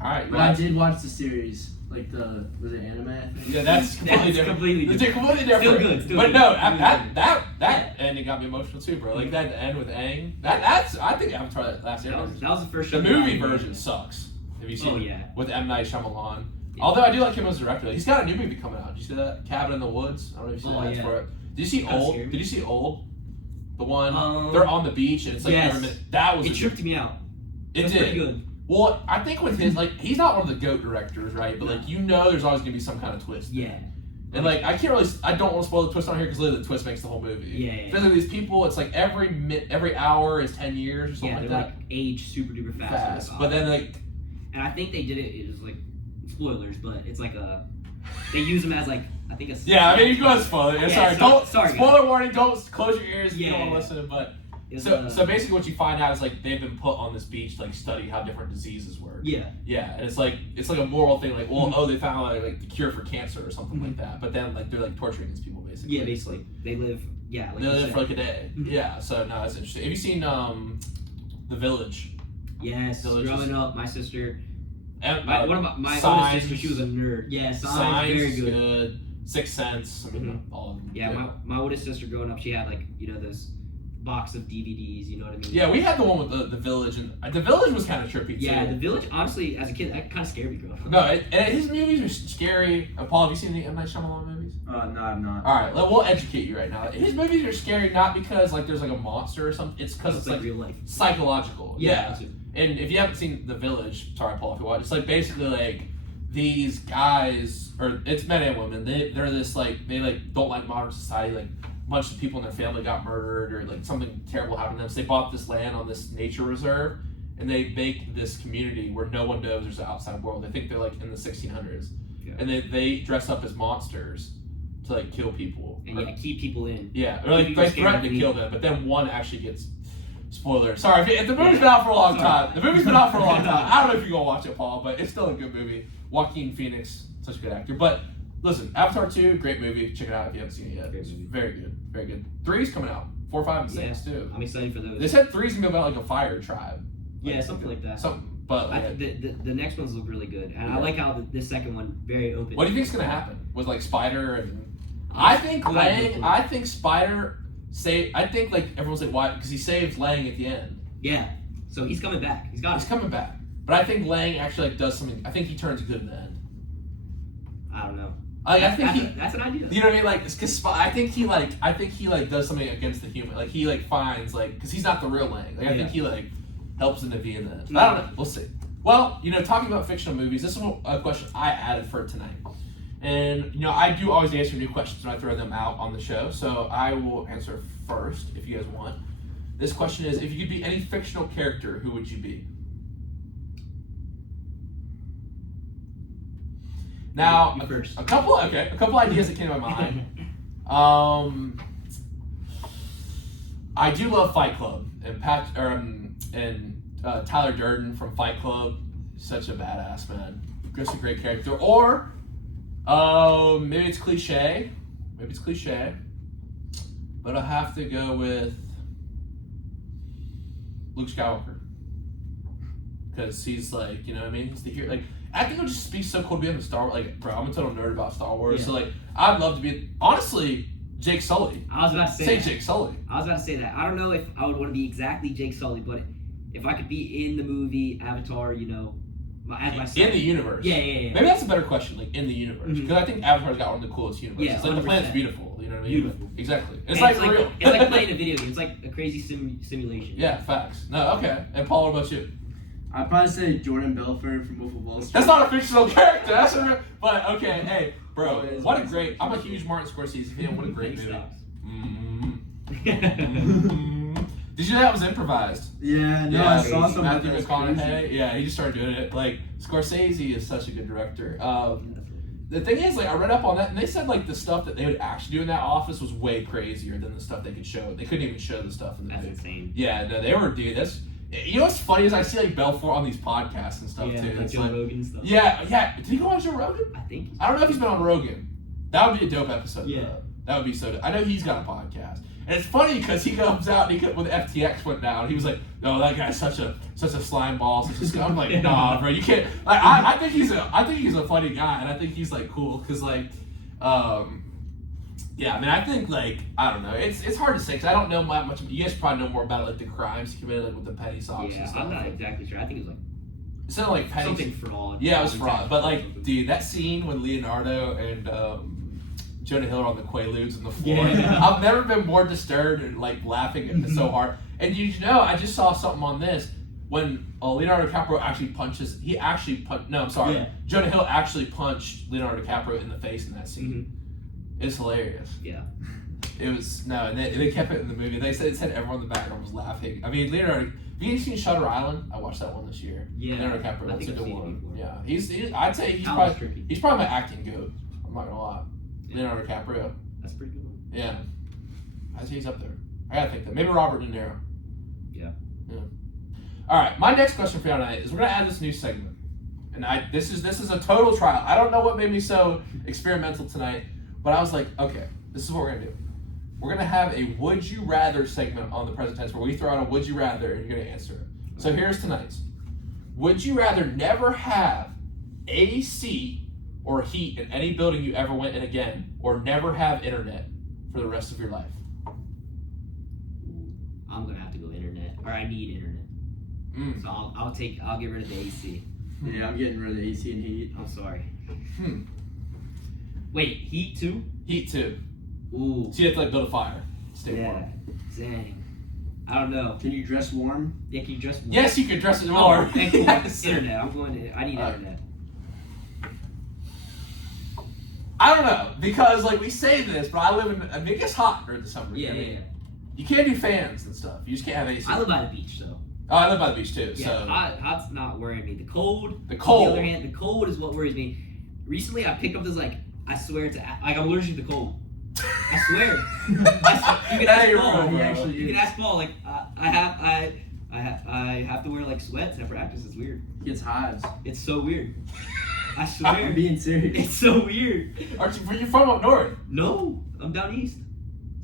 All right. But I did watch the series. Like was it anime? I think? Yeah, that's completely That's different. completely It's different. completely different. Still good, still but good. no, Still that ending got me emotional too, bro. Like that end with Aang. That's I think Avatar Last Airbender. That was the first The show that movie I version sucks. Have you seen Oh, it? yeah. With M. Night Shyamalan. Yeah. Although I do like him as a director. He's got a new movie coming out. Did you see that? Cabin in the Woods? I don't know if you saw Oh, that. yeah. For it. Did you see Kinda Old? scary. Did you see Old? The one Um, they're on the beach and it's like yes. every minute. That was It tripped me out. It was did. pretty good. Well, I think with his like he's not one of the GOAT directors, right? But like you know, there's always gonna be some kind of twist. Yeah. And like I don't want to spoil the twist on here because literally the twist makes the whole movie. Yeah. Basically, these people, it's like every hour is 10 years or something Yeah, like they're that. like age super duper fast. But then like and I think they did it. It was like spoilers, but it's like they use them as like I think a. yeah, I mean you go ahead and spoil it. Yeah, Sorry, so- don't sorry, guys. spoiler warning. Don't close your ears if you Yeah. don't want to listen. But It's, so basically, what you find out is like they've been put on this beach to like study how different diseases work. Yeah. Yeah, and it's like a moral thing. Like, well, they found like the cure for cancer or something like that. But then like they're like torturing these people basically. Yeah, basically they live. Yeah, like They you live said. for like a day. Mhm. Yeah, so no, that's interesting. Have you seen The Village? Yes, Village growing is- up, my sister. And, One of my Signs. older sister, she was a nerd. Yeah, Signs, Signs very is good. good. Sixth Sense. I mean, Mhm. all of them. Yeah, good. my oldest sister growing up, she had like those box of DVDs. You know what I mean? Yeah, we had the one with the Village, and the Village was kind of trippy too. Yeah, The Village. Honestly, as a kid, that kind of scared me growing up. No, and his movies are scary. Paul, have you seen the M. Night Shyamalan movies? No, I'm not. All right, we'll educate you right now. His movies are scary not because like there's like a monster or something. It's because it's like real life. psychological. Yeah. that's it. And if you haven't seen The Village, sorry, Paul, if you watch, it's like basically like these guys, or it's men and women. They're this like they like don't like modern society. Like a bunch of people in their family got murdered, or like something terrible happened to them. So they bought this land on this nature reserve, and they make this community where no one knows there's an outside world. They think they're like in the 1600s, Yeah. and they dress up as monsters to like kill people. And Or- yeah, keep people in. yeah, or like Keep they people threaten to scared. kill them, but then one actually gets. Spoiler. Sorry, if the movie's been out for a long Sorry. time. The movie's been out for a long time. I don't know if you're gonna watch it, Paul, but it's still a good movie. Joaquin Phoenix, such a good actor. But listen, Avatar 2, great movie. Check it out if you haven't seen it yet. Great It's movie. very good, very good. 3's coming out. 4, 5, and 6 too. I'm excited for those. They said 3's gonna be about like a fire tribe. Yeah, something like that. Something, but I like, think the next ones look really good, and I Yeah. like how the second one very open. what do you think's gonna happen with like Spider and I think Lang. I think Spider. I think like everyone's like why? Because he saved Lang at the end. Yeah. So he's coming back. He's coming back. But I think Lang actually like does something. I think he turns good in the end. I don't know. That's an idea. You know what I mean? Like, because I think he does something against the human. Like he like finds like because he's not the real Lang. Like I think he like helps him to be in that. I don't know. We'll see. Well, talking about fictional movies, this is a question I added for tonight. And, I do always answer new questions when I throw them out on the show, so I will answer first if you guys want. This question is, if you could be any fictional character, who would you be? Now, a couple ideas that came to my mind. I do love Fight Club, and Tyler Durden from Fight Club, such a badass man, just a great character. Or maybe it's cliche, but I'll have to go with Luke Skywalker, because he's like, you know what I mean? He's the hero. Like, I think it would just be so cool to be in the Star Wars. Like, bro, I'm a total nerd about Star Wars, so like, I'd love to be. Honestly, Jake Sully. I was about to say Jake Sully. I was about to say that. I don't know if I would want to be exactly Jake Sully, but if I could be in the movie Avatar, as myself. In the universe. Yeah. Maybe that's a better question, like in the universe. Because I think Avatar's got one of the coolest universes. Yeah, it's like the 100%. planet's beautiful, you know what I mean? Beautiful. Exactly. It's like real. It's like playing a video game. It's like a crazy simulation. Yeah, facts. No, okay. And Paul, what about you? I'd probably say Jordan Belfort from Wolf of Wall Street. That's not a fictional character. That's a real. But okay, hey, bro, what a great. I'm a huge Martin Scorsese fan. What a great movie. Did you know that was improvised? Yeah, no, I saw some Matthew McConaughey. Yeah, he just started doing it. Like, Scorsese is such a good director. The thing is, like, I read up on that, and they said, like, the stuff that they would actually do in that office was way crazier than the stuff they could show. They couldn't even show the stuff in the movie. That's insane. Yeah, no, they were, dude, that's... You know what's funny is I see, like, Belfort on these podcasts and stuff, too. Like Joe Rogan stuff. Yeah. Did he go on Joe Rogan? I think. I don't know if he's been on Rogan. That would be a dope episode. Yeah. Though. That would be so dope. I know he's got a podcast. And it's funny because he comes out and when FTX went down, he was like, "No, that guy's such a slime ball." I'm like, "Nah, bro, you can't." Like, I think he's a funny guy, and I think he's like cool because like, yeah. I mean, I think like I don't know. It's hard to say because I don't know much. You guys probably know more about like the crimes he committed, like with the petty socks and stuff. I'm not exactly sure. I think it was like it's not like petty something fraud. Yeah, it was fraud. But like, dude, that scene when Leonardo and Jonah Hill on the Quaaludes on the floor. Yeah. I've never been more disturbed and like laughing so hard. And I just saw something on this when Leonardo DiCaprio actually punches. Yeah. Jonah Hill actually punched Leonardo DiCaprio in the face in that scene. Mm-hmm. It's hilarious. Yeah. It was and they kept it in the movie. They said everyone in the background was laughing. I mean, Leonardo. Have you seen Shutter Island? I watched that one this year. Yeah. Leonardo DiCaprio. I think That's a I've good seen it one. before. Yeah. I'd say he's probably my acting goat. I'm not gonna lie. Leonardo DiCaprio. That's a pretty good one. Yeah. I'd say he's up there. I gotta think that. Maybe Robert De Niro. Yeah. Alright, my next question for you tonight is we're gonna add this new segment. And this is a total trial. I don't know what made me so experimental tonight, but I was like, okay, this is what we're gonna do. We're gonna have a would you rather segment on the present tense where we throw out a would you rather and you're gonna answer it. So here's tonight's. Would you rather never have AC or heat in any building you ever went in again, or never have internet for the rest of your life? I'm gonna have to go internet, or I need internet. So I'll get rid of the AC. Yeah, I'm getting rid of the AC and heat. I'm sorry. Wait, heat too? Heat too. Ooh. So you have to like build a fire, stay warm. Dang. I don't know. Can you dress warm? Yeah, can you dress warm? Yes, you can dress it warm. Yes. Internet. I need internet. I don't know, because like we say this, but I live in, I mean, it gets hot during the summer. Yeah. You can't do fans and stuff. You just can't have AC. I live by the beach, so. Oh, I live by the beach too. Yeah, so hot's not worrying me. The cold. The cold. On the other hand, the cold is what worries me. Recently, I picked up this I swear I'm allergic to the cold. I swear. You can ask Paul. You can ask Paul. Like I have to wear like sweats at practice. It's weird. He gets hives. It's so weird. I swear. I'm being serious. It's so weird. Aren't you from up north? No, I'm down east.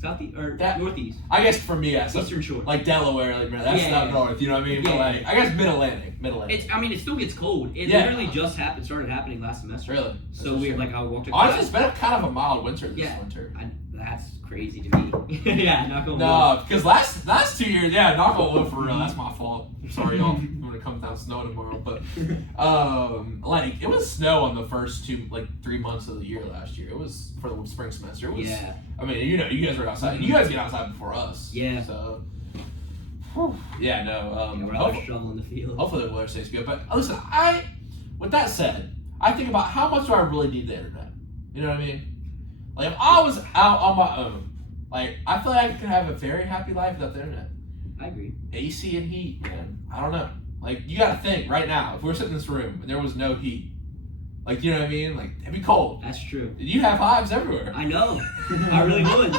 Southeast or That- Northeast? I guess for me, yeah, so, Eastern Shore. like Delaware, like that's Yeah, not yeah. north. You know what I mean? But Yeah. like, I guess Mid-Atlantic. It still gets cold. It Yeah. literally just started happening last semester. Really? So weird. Like I walked. Honestly, it's been kind of a mild winter this Yeah. winter. That's crazy to me. Yeah, not gonna. No, because last 2 years, yeah, knock on wood for real. That's my fault. Sorry, y'all. When it comes down snow tomorrow, but like it was snow on the first 3 months of the year last year. It was for the spring semester. It was. Yeah. I mean, you know, you guys were outside. And you guys get outside before us. Yeah. So. Whew. Yeah. No. We're out there shoveling the field. Hopefully the weather stays good. But listen, with that said, I think about how much do I really need the internet. You know what I mean? Like if I was out on my own, like I feel like I could have a very happy life without the internet. I agree. AC and heat, man. I don't know. Like you gotta think right now, if we were sitting in this room and there was no heat, like you know what I mean? Like it'd be cold. That's true. You have hives everywhere. I know. I really would.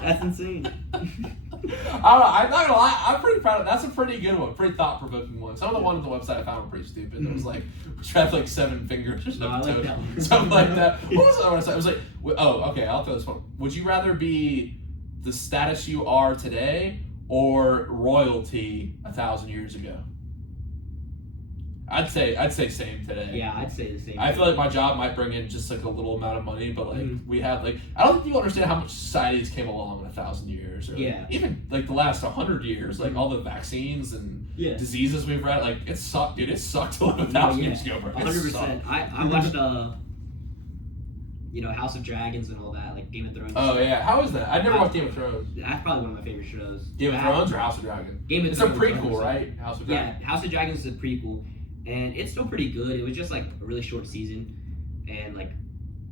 That's insane. I don't know. I'm not gonna lie. I'm pretty proud of. That's a pretty good one. Pretty thought provoking one. Some of the ones on the website I found were pretty stupid. It was like, we have like 7 fingers or No, I like something. that one. Something like that. What was the other one? It was like, oh, okay. I'll throw this one. Would you rather be the status you are today or royalty 1,000 years ago? I'd say same today. Yeah, I'd say the same. I feel like my job might bring in just like a little amount of money, but like we have like I don't think people understand how much societies came along in 1,000 years, or like, even like the last 100 years, like all the vaccines and diseases we've read. Like it sucked, dude. It sucked to live 1,000 years ago, bro. 100%. I watched House of Dragons and all that, like Game of Thrones. Oh yeah, how is that? I never watched Game of Thrones. That's probably one of my favorite shows. Game of Thrones or House of Dragons? It's a prequel, right? House of Dragons. Yeah, House of Dragons is a prequel. And it's still pretty good. It was just like a really short season, and like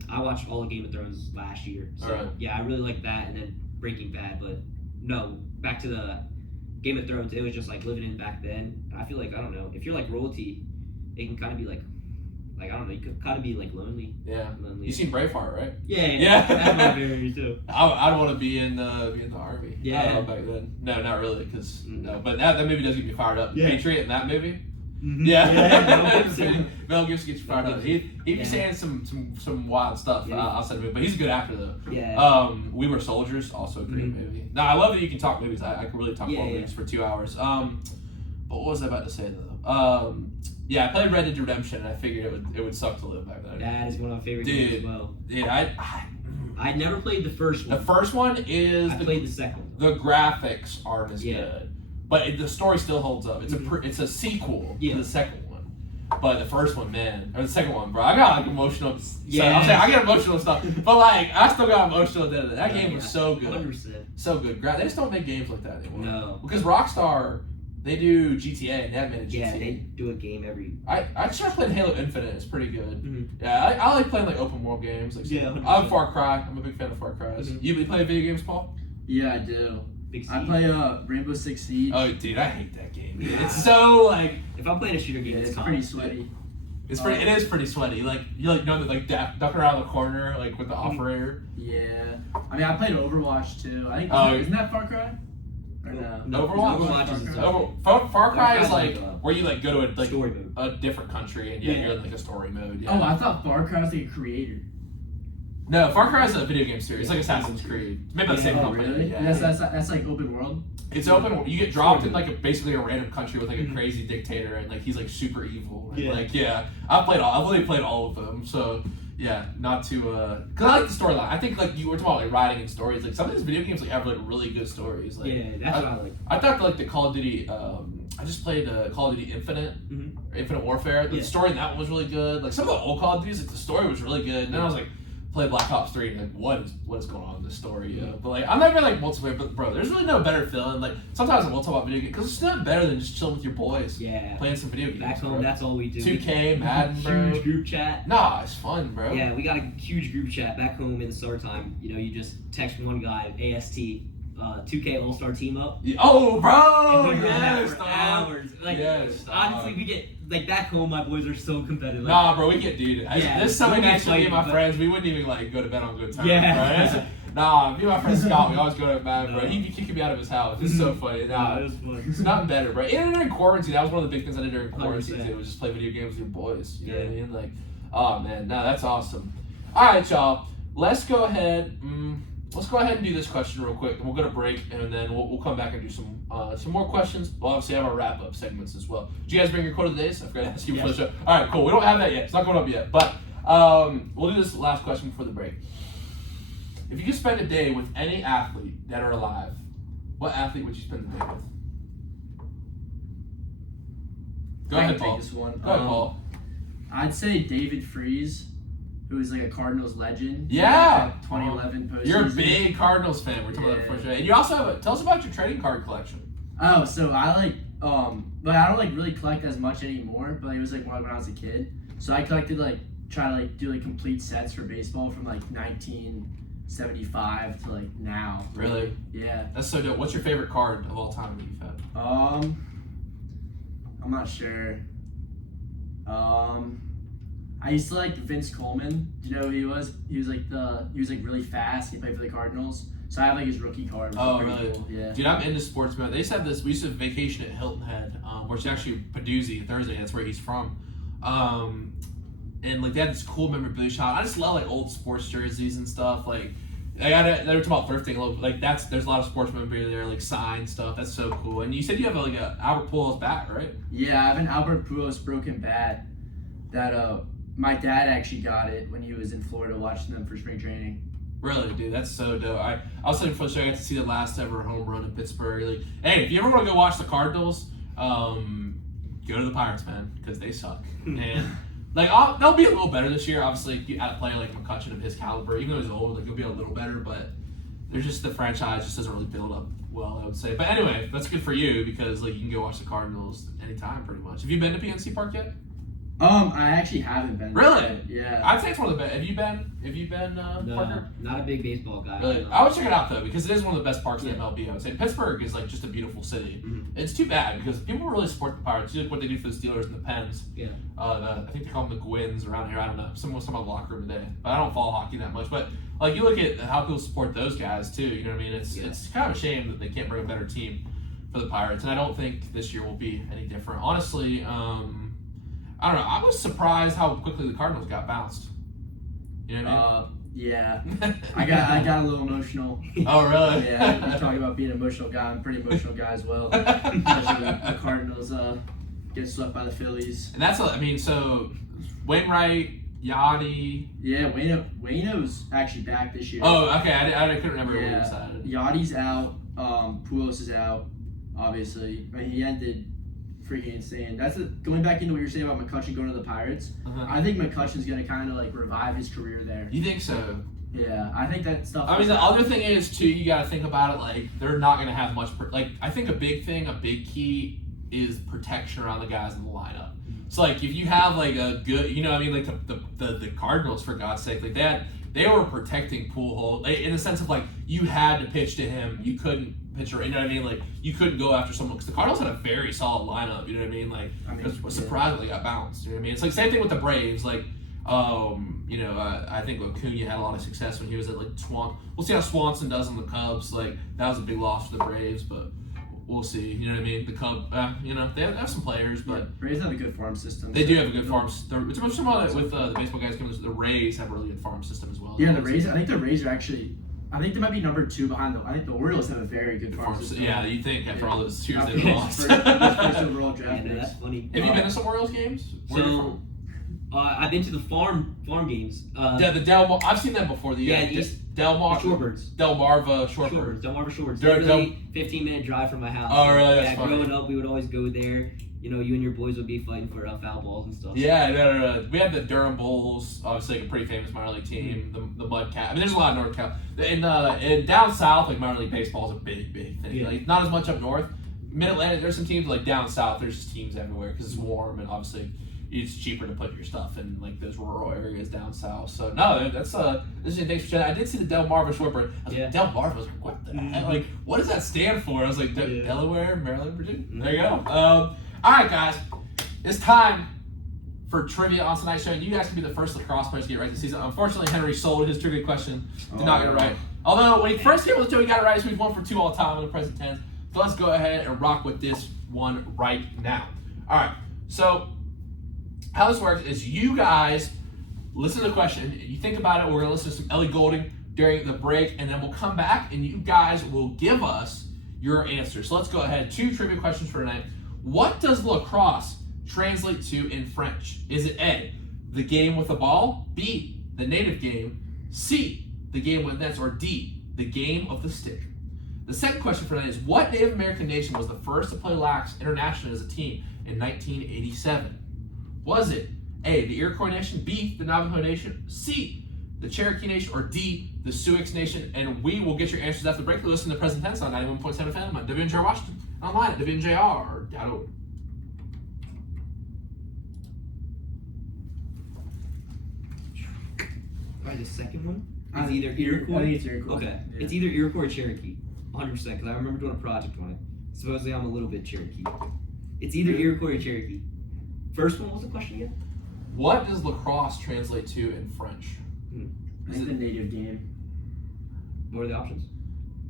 I watched all of Game of Thrones last year. So yeah, I really like that. And then Breaking Bad, but no, back to the Game of Thrones. It was just like living in back then. I feel like I don't know if you're like royalty, it can kind of be like I don't know. You could kind of be like lonely. Yeah. Lonely. You seen Braveheart, right? Yeah. That's my favorite too. I'd want to be in the army. Yeah. I don't know back then. No, not really, because no. But that movie does get me fired up. Yeah. Patriot in that movie. Mm-hmm. Yeah. Mel Gibson gets you fired up. He'd be saying some wild stuff outside of it, but he's a good actor though. Yeah. We Were Soldiers, also a great movie. No, I love that you can talk movies. I could really talk about movies for 2 hours. But what was I about to say though? Yeah, I played Red Dead Redemption, and I figured it would suck to live back then. That is one of my favorite games as well. Dude, I never played the first one. The first one is. I played the second one. The graphics aren't as good, but the story still holds up. It's a sequel to the second one, but the first one, man, or the second one, bro, I got like emotional. Yeah, I'm saying I get emotional stuff, but like I still got emotional at the end of it. That game was so good, 100%. So good. They just don't make games like that anymore. No, because Rockstar. They do GTA, and they haven't made a GTA. Yeah, they do a game every. I started playing Halo Infinite. It's pretty good. Mm-hmm. Yeah, I like playing like open world games. Like, I'm Far Cry. I'm a big fan of Far Cry's. Mm-hmm. You play video games, Paul? Yeah, I do. Big I play Rainbow Six Siege. Oh, dude, I hate that game. Yeah. It's so like. If I'm playing a shooter game, it's pretty sweaty. It's pretty. It is pretty sweaty. Like you know that like ducking around the corner like with the operator. Yeah. I mean, I played Overwatch too. I think isn't that Far Cry? Or no? Overwatch is Far Cry is like where you like go to a different country and you're in like a story mode. Yeah. Oh, I thought Far Cry was like a creator. No, Far Cry is a video game series. It's like Assassin's Creed. Maybe the same company. Really? Yeah. That's like open world. It's open. You get dropped in like basically a random country with like a crazy dictator and like he's like super evil. And, I've literally played all of them. So. Yeah, not to because I like the storyline. I think like you were talking about like writing and stories. Like some of these video games like have like really good stories. Like, that's what I like. I thought like the Call of Duty. I just played Call of Duty Infinite, Infinite Warfare. The story in that one was really good. Like some of the old Call of Duties, like the story was really good. And then I was like, play Black Ops 3 and like what is going on in this story? But like I'm not even like multiplayer. But bro, there's really no better feeling. Like sometimes I will talk about video games because it's not better than just chilling with your boys. Yeah, playing some video games. Back home, that's all we do. 2K, Madden, bro. Huge group chat. Nah, it's fun, bro. Yeah, we got a huge group chat back home in the summertime. You just text one guy, AST, 2K All-Star Team Up. Oh, bro! And we Yes, for hours. Like, honestly, we get like back home. My boys are so competitive. Nah, bro, we get dude. This summer, me and my friends, we wouldn't even like go to bed on good terms. Yeah. Bro. Nah, me and my friend Scott, we always go to bed, bro. He'd be kicking me out of his house. It's so funny. Nah, it was fun. It's nothing better, bro. And during quarantine, that was one of the big things I did during quarantine. 100%. It was just play video games with your boys. You know what I mean? Like, oh man, no, that's awesome. All right, y'all. Let's go ahead. let's go ahead and do this question real quick, and we'll go to break, and then we'll come back and do some more questions. We'll obviously have our wrap-up segments as well. Did you guys bring your quote of the day? So I forgot to ask you before the show. All right, cool. We don't have that yet. It's not going up yet. But we'll do this last question before the break. If you could spend a day with any athlete that are alive, what athlete would you spend the day with? Go ahead, Paul. Take this one. Go ahead, Paul. I'd say David Freese, who is like a Cardinals legend. Yeah. 2011 postseason. You're a big Cardinals fan. We're talking about that for sure. And you also have tell us about your trading card collection. Oh, so I like, but I don't like really collect as much anymore. But it was like when I was a kid. So I collected try to do complete sets for baseball from 1975 to now. Really? Yeah. That's so dope. What's your favorite card of all time that you've had? I'm not sure. I used to like Vince Coleman. Do you know who he was? He was really fast. He played for the Cardinals. So I have his rookie card. Which Oh, is pretty really? Cool. Yeah. Dude, I'm into sports, man. They used to have this. We used to vacation at Hilton Head, where it's actually Paduzzi, Thursday. That's where he's from. And they had this cool memorabilia shop. I just love old sports jerseys and stuff. They were talking about thrifting. There's a lot of sports memorabilia there, signed stuff. That's so cool. And you said you have a Albert Pujols bat, right? Yeah, I have an Albert Pujols broken bat that my dad actually got it when he was in Florida watching them for spring training. Really, dude, that's so dope. I was saying for sure I got to see the last ever home run in Pittsburgh. Hey, if you ever want to go watch the Cardinals, go to the Pirates, man, because they suck. And they'll be a little better this year. Obviously, you had a player like McCutchen of his caliber, even though he's old, he'll be a little better. But there's just the franchise just doesn't really build up well, I would say. But anyway, that's good for you because you can go watch the Cardinals anytime, pretty much. Have you been to PNC Park yet? I actually haven't been. Really? Yeah. I'd say it's one of the best. Have you been, No, Parker? not a big baseball guy. Really? I would check it out though because it is one of the best parks in the MLB. I would say Pittsburgh is just a beautiful city. Mm-hmm. It's too bad because people really support the Pirates. What they do for the Steelers and the Pens. Yeah. I think they call them the Gwins around here. I don't know. Someone was talking about the locker room today, but I don't follow hockey that much. But you look at how people support those guys too. You know what I mean? It's kind of a shame that they can't bring a better team for the Pirates, and I don't think this year will be any different. Honestly, I don't know. I was surprised how quickly the Cardinals got bounced. You know what I mean? Yeah. I got a little emotional. Oh, really? Yeah. You talk about being an emotional guy. I'm a pretty emotional guy as well. Especially the Cardinals get swept by the Phillies. And that's so Wainwright, Yachty. Yeah, Waino's actually back this year. Oh, okay. I couldn't remember where he decided. Yachty's out. Pujols is out. Obviously, he ended freaking insane. Going back into what you're saying about McCutchen going to the Pirates. Uh-huh. I think McCutchen's gonna kind of revive his career there. You think so? Yeah, I think that stuff. I mean, the other thing is too. You got to think about it. They're not gonna have much. I think a big key is protection around the guys in the lineup. So if you have a good, the Cardinals, for God's sake, they were protecting Pujols in the sense of you had to pitch to him. You couldn't pitch, you know what I mean? You couldn't go after someone because the Cardinals had a very solid lineup. You know what I mean? It was surprisingly got bounced. You know what I mean? It's same thing with the Braves. I think Acuna had a lot of success when he was at Swan. We'll see how Swanson does on the Cubs. That was a big loss for the Braves, but we'll see. You know what I mean? The Cubs, they have some players, but Braves have a good farm system. They do have a good farm system. It's much more with the baseball guys coming. The Rays have a really good farm system as well. Yeah, the Rays. I think the Rays are actually. I think they might be number 2 behind I think the Orioles have a very good farm system. Yeah, you think after all those years they've lost. First overall draft picks. That's funny. Have you been to some Orioles games? So, I've been to the farm games. The Del I've seen them before. Delmarva Shorebirds. Delmarva Shorebirds. Literally 15-minute drive from my house. Oh, really? That's funny. Growing up, we would always go there. You and your boys would be fighting for foul balls and stuff. Yeah, no. We had the Durham Bulls, obviously a pretty famous minor league team. The Mudcat. I mean, there's a lot of North Cal. In down south, minor league baseball is a big thing. Yeah. Not as much up north. Mid-Atlantic, there's some teams down south. There's just teams everywhere because it's warm and obviously it's cheaper to put your stuff in those rural areas down south. So no, that's interesting. Thanks for sharing. I did see the Delmarva Shorebird. I was like, Delmarva. I was like, what the heck? What does that stand for? I was like, Delaware, Maryland, Virginia. There you go. All right, guys, it's time for trivia on tonight's show. You guys can be the first lacrosse players to get right this season. Unfortunately, Henry sold his trivia question, did not get it right. Although when he first came on the show, he got it right, so we've 1 for 2 all time in the present tense. So let's go ahead and rock with this one right now. All right, so how this works is you guys listen to the question, you think about it, we're going to listen to some Ellie Goulding during the break, and then we'll come back and you guys will give us your answers. So let's go ahead. 2 trivia questions for tonight. What does lacrosse translate to in French? Is it A, the game with the ball, B, the native game, C, the game with nets, or D, the game of the stick? The second question for tonight is, what Native American nation was the first to play lax internationally as a team in 1987? Was it A, the Iroquois Nation, B, the Navajo Nation, C, the Cherokee Nation, or D, the Sioux Nation? And we will get your answers after the break. Listen to Present Tense on 91.7 FM at WNJR Washington, online at WNJR.org. Alright, the second one is either Iroquois. I think it's Iroquois. Okay, Yeah. it's either Iroquois or Cherokee, 100%. Because I remember doing a project on it. Supposedly I'm a little bit Cherokee. It's either Iroquois or Cherokee. First one, what was the question again? What does lacrosse translate to in French? I think the native game. What are the options?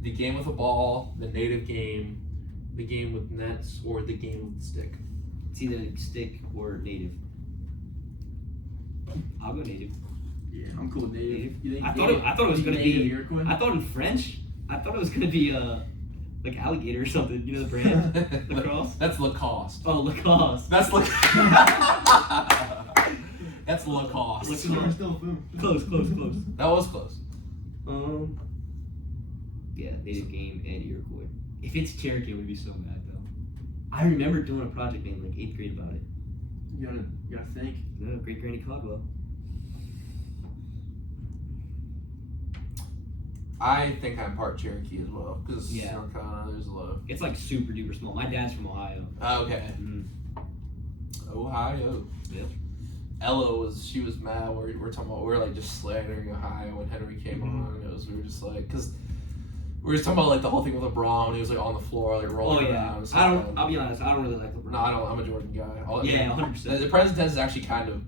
The game with the ball, the native game, the game with nets, or the game with the stick? It's either stick or native. I'll go native. Yeah, I'm cool with native. You think I thought it was gonna native be. Iroquois? I thought in French. I thought it was gonna be like alligator or something. You know the brand, lacrosse. That's Lacoste. Oh, Lacoste. That's That's Lacoste. Still food. Close. That was close. Yeah, native game and Iroquois. If it's Cherokee, I would be so mad though. I remember doing a project in like 8th grade about it. You gotta think. No, Great Granny Caldwell. I think I'm part Cherokee as well, because Yeah. North Carolina, there's a lot of... It's like super duper small. My dad's from Ohio. Okay. Mm. Ohio. Yep. Ella was mad. We're talking about, we were like just slandering Ohio when Henry came on. We were just like, because we were just talking about like the whole thing with LeBron. He was like on the floor, like rolling around. I'll be honest. I don't really like LeBron. No, I don't. I'm a Jordan guy. Yeah, 100%. The present tense is actually kind of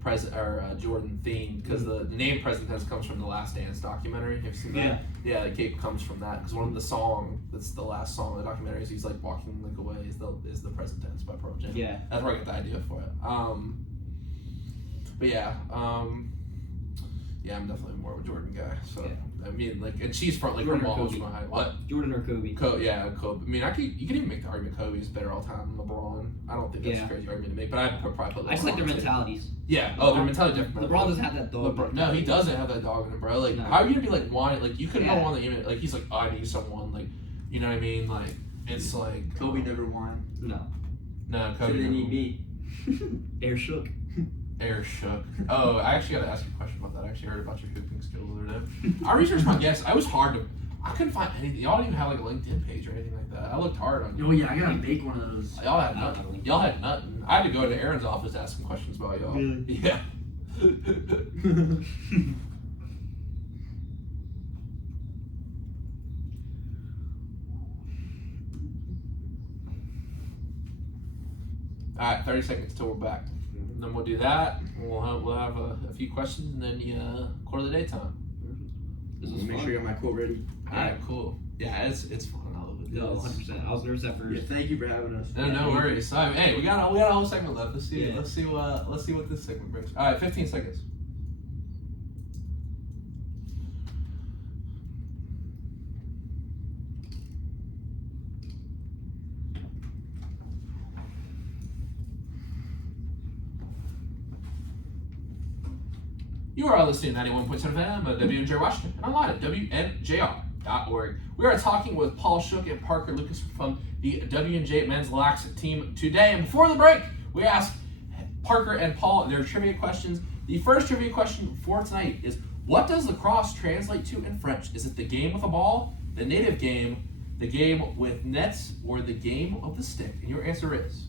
Jordan themed, because the name present tense comes from the Last Dance documentary. Have you seen that? Yeah, the cape comes from that, because one of the song that's the last song of the documentary is he's like walking like away is the present tense by Pearl Jam. Yeah. That's where I get the idea for it. But yeah, yeah, I'm definitely more of a Jordan guy. So Yeah. I mean, like, and she's from like her Jordan or mom was Kobe? from Ohio. What? Jordan or Kobe? Kobe. I mean, you can even make the argument Kobe's better all time than LeBron. I don't think that's a crazy argument to make, but I'd probably put LeBron. I just like their too. mentalities. Yeah. Oh, their mentality different. LeBron doesn't have that dog. No, he doesn't have that dog in him, bro. Like, No. how are you gonna be like wanting? Like, you couldn't Yeah. want the like he's like, oh, I need someone. Like, you know what I mean? Like, it's like Kobe never won. No. No, So Kobe. they need me. Air shook. Air shook. Oh, I actually gotta ask you a question about that. I actually heard about your hooping skills the other day. I researched my guess. I was hard to. I couldn't find anything. Y'all didn't even have like a LinkedIn page or anything like that. I looked hard on you. Oh yeah, I gotta make one of those. Y'all had I don't nothing. know. Y'all had nothing. I had to go to Aaron's office to ask him questions about y'all. Really? Yeah. All right, 30 seconds till we're back. And then we'll do that. We'll have a few questions, and then quarter of the day time. This was Make fun. sure you have my quote ready. All right, cool. Yeah, it's fun. I love it. No, It's- 100%. I was nervous at Yeah, first. thank you for having us. No worries. So, hey, we got a whole segment left. Let's see. Yeah. Let's see what this segment brings. All right, 15 seconds. You are listening to 91.7 FM at WNJR Washington and online at WNJR.org. We are talking with Paul Shook and Parker Lucas from the WNJ Men's Lax team today. And before the break, we asked Parker and Paul their trivia questions. The first trivia question for tonight is, what does lacrosse translate to in French? Is it the game with a ball, the native game, the game with nets, or the game of the stick? And your answer is?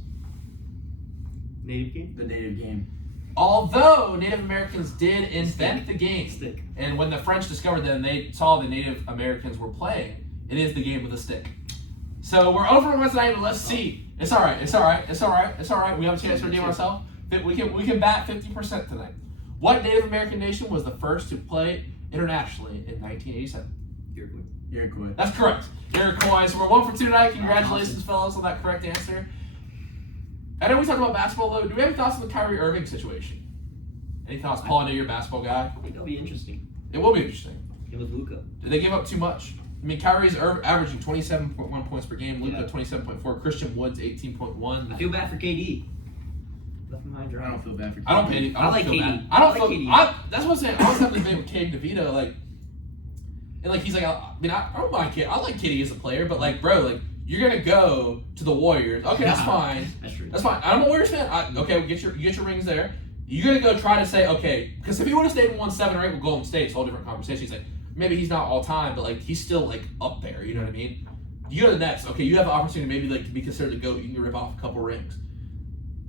Native game? The native game. Although Native Americans did invent the game, Stick. and when the French discovered them, they saw the Native Americans were playing. It is the game with a stick. So we're over one tonight, but let's see. It's all right. We have a chance to redeem ourselves. We can bat 50% tonight. What Native American nation was the first to play internationally in 1987? Iroquois. Iroquois. That's correct. Iroquois. So we're 1 for 2 tonight. Congratulations, fellas, on that correct answer. I know we talked about basketball, though. Do we have any thoughts on the Kyrie Irving situation? Any thoughts? Paul, I know you're a basketball guy. I think that'll be interesting. It will be interesting. Him with Luka. They give up too much. I mean, Kyrie's averaging 27.1 points per game. Luka 27.4. Christian Wood's 18.1. I feel bad for KD. Left him high and dry. I don't feel bad for KD. I don't pay. I like feel KD. bad. I don't feel. KD. That's what I'm saying. I was having a debate with Cade DeVito, like, and like he's like, I don't mind Cade. I like KD as a player, but like, bro, like you're gonna go to the Warriors. Okay, that's fine. That's true. That's fine. I'm a Warriors fan. Okay, get your rings there. You're gonna go try to say, okay, because if he would have stayed and won 7 or 8 with Golden State, it's a whole different conversation. He's like, maybe he's not all time, but like he's still like up there. You know what I mean? You go to the Nets. Okay, you have the opportunity maybe like to be considered the GOAT. You can rip off a couple rings.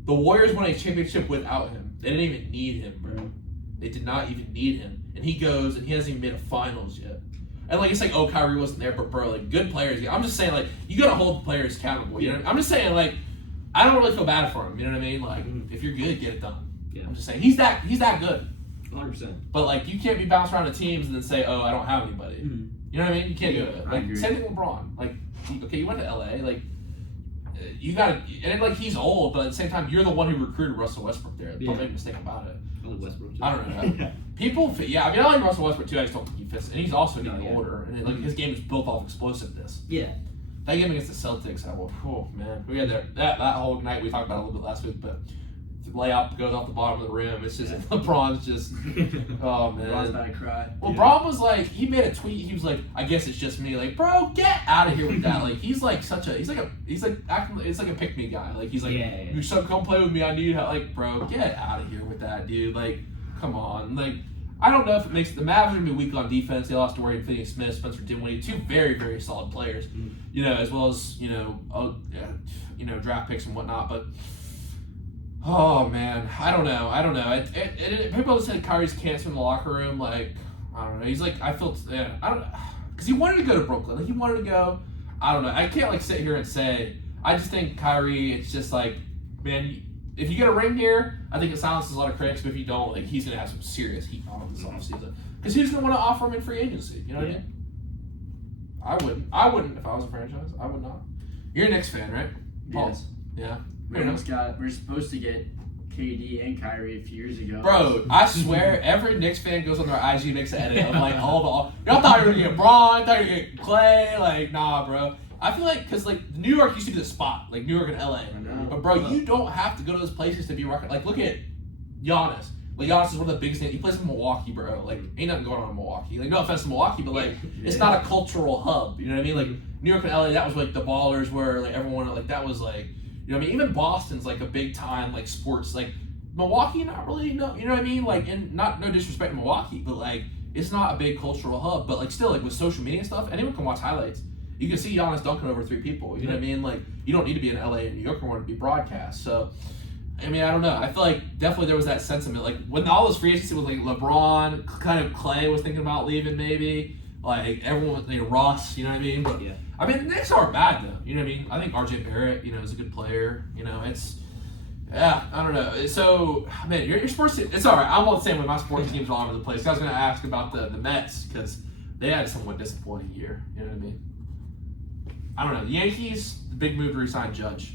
The Warriors won a championship without him. They didn't even need him, bro. They did not even need him. And he goes and he hasn't even made a finals yet. And like it's like, oh, Kyrie wasn't there, but bro, like good players. I'm just saying, like, you gotta hold the players accountable. You know what I mean? I'm just saying, like, I don't really feel bad for him. You know what I mean? Like, if you're good, get it done. Yeah. I'm just saying he's that good. 100%. But like you can't be bouncing around the teams and then say, oh, I don't have anybody. Mm-hmm. You know what I mean? You can't do it. I Like agree. same thing with LeBron. Like, okay, you went to LA, like you gotta, and like he's old, but at the same time, you're the one who recruited Russell Westbrook there. Don't make a mistake about it. I like Westbrook too. I don't know. People, I mean, I like Russell Westbrook too. I just don't think he fits, and he's also getting older, and like his game is built off explosiveness. Yeah. That game against the Celtics, oh man, we had that whole night. We talked about it a little bit last week, but the layup goes off the bottom of the rim. It's just LeBron's just, oh man. LeBron's about to cry. Well, Braun was like, he made a tweet. He was like, I guess it's just me. Like, bro, get out of here with that. Like, he's like acting. It's like a pick me guy. Like, he's like, you come play with me. I need help. Like, bro, get out of here with that, dude. Like, come on. Like, I don't know if it makes the Mavs are gonna be weak on defense. They lost to Warren Finney-Smith, Spencer Dinwiddie, 2 very, very solid players. You know, as well as draft picks and whatnot. But oh man, I don't know. People said Kyrie's cancer in the locker room. Like, I don't know. He's like, I don't know, because he wanted to go to Brooklyn. Like, he wanted to go. I don't know. I can't like sit here and say. I just think Kyrie. It's just like, man, if you get a ring here, I think it silences a lot of critics. But if you don't, like, he's gonna have some serious heat on him this offseason because he's gonna want to offer him in free agency. You know what I mean? I wouldn't if I was a franchise. I would not. You're a Knicks fan, right? Paul? Yes. Yeah. We're supposed to get KD and Kyrie a few years ago. Bro, I swear every Knicks fan goes on their IG makes an edit of like y'all thought you were gonna get Braun, thought you were gonna get Clay, like nah, bro. I feel like because like New York used to be the spot, like New York and LA. I know. But bro, you don't have to go to those places to be rocket. Like look at Giannis. Like Giannis is one of the biggest names. He plays in Milwaukee, bro. Like ain't nothing going on in Milwaukee. Like no offense to Milwaukee, but like it's not a cultural hub. You know what I mean? Like New York and LA, that was like the ballers where like everyone like that was like. You know what I mean? Even Boston's like a big time like sports. Like Milwaukee, not really. No, you know what I mean? Like, and no disrespect to Milwaukee, but like it's not a big cultural hub. But like still, like with social media and stuff, anyone can watch highlights. You can see Giannis dunking over 3 people. You know what I mean? Like you don't need to be in LA and New York in order to be broadcast. So, I mean, I don't know. I feel like definitely there was that sentiment. Like when all those free agency was like LeBron, kind of Clay was thinking about leaving maybe. Like everyone, Russ. You know what I mean? But yeah. I mean, the Knicks aren't bad though. You know what I mean? I think RJ Barrett, is a good player. I don't know. So, man, your sports team, it's all right. I'm not saying when my sports teams are all over the place. I was going to ask about the Mets because they had a somewhat disappointing year. You know what I mean? I don't know. The Yankees, the big move to resign Judge.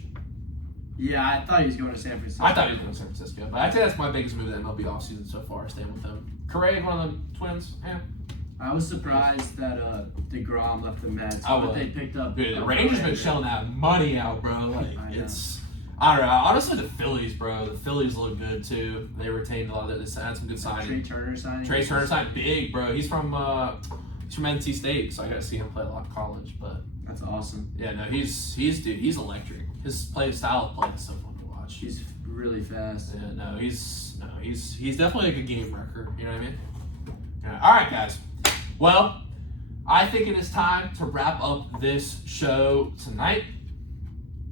Yeah, I thought he was going to San Francisco. I thought he was going to San Francisco, but I'd say that's my biggest move of the MLB offseason so far, staying with him. Correa, one of the Twins, yeah. I was surprised that DeGrom left the Mets, but they picked up. Dude, the Rangers been shelling that money out, bro. Like I don't know. Honestly, the Phillies, bro. The Phillies look good too. They retained a lot of it. They had some good signings. Trey Turner signed big, bro. He's from NC State, so I got to see him play a lot of college. But that's awesome. Yeah, no, he's electric. His style of play is so fun to watch. He's really fast. Yeah, no, he's definitely like a game wrecker. You know what I mean? Yeah. All right, guys. Well, I think it is time to wrap up this show tonight.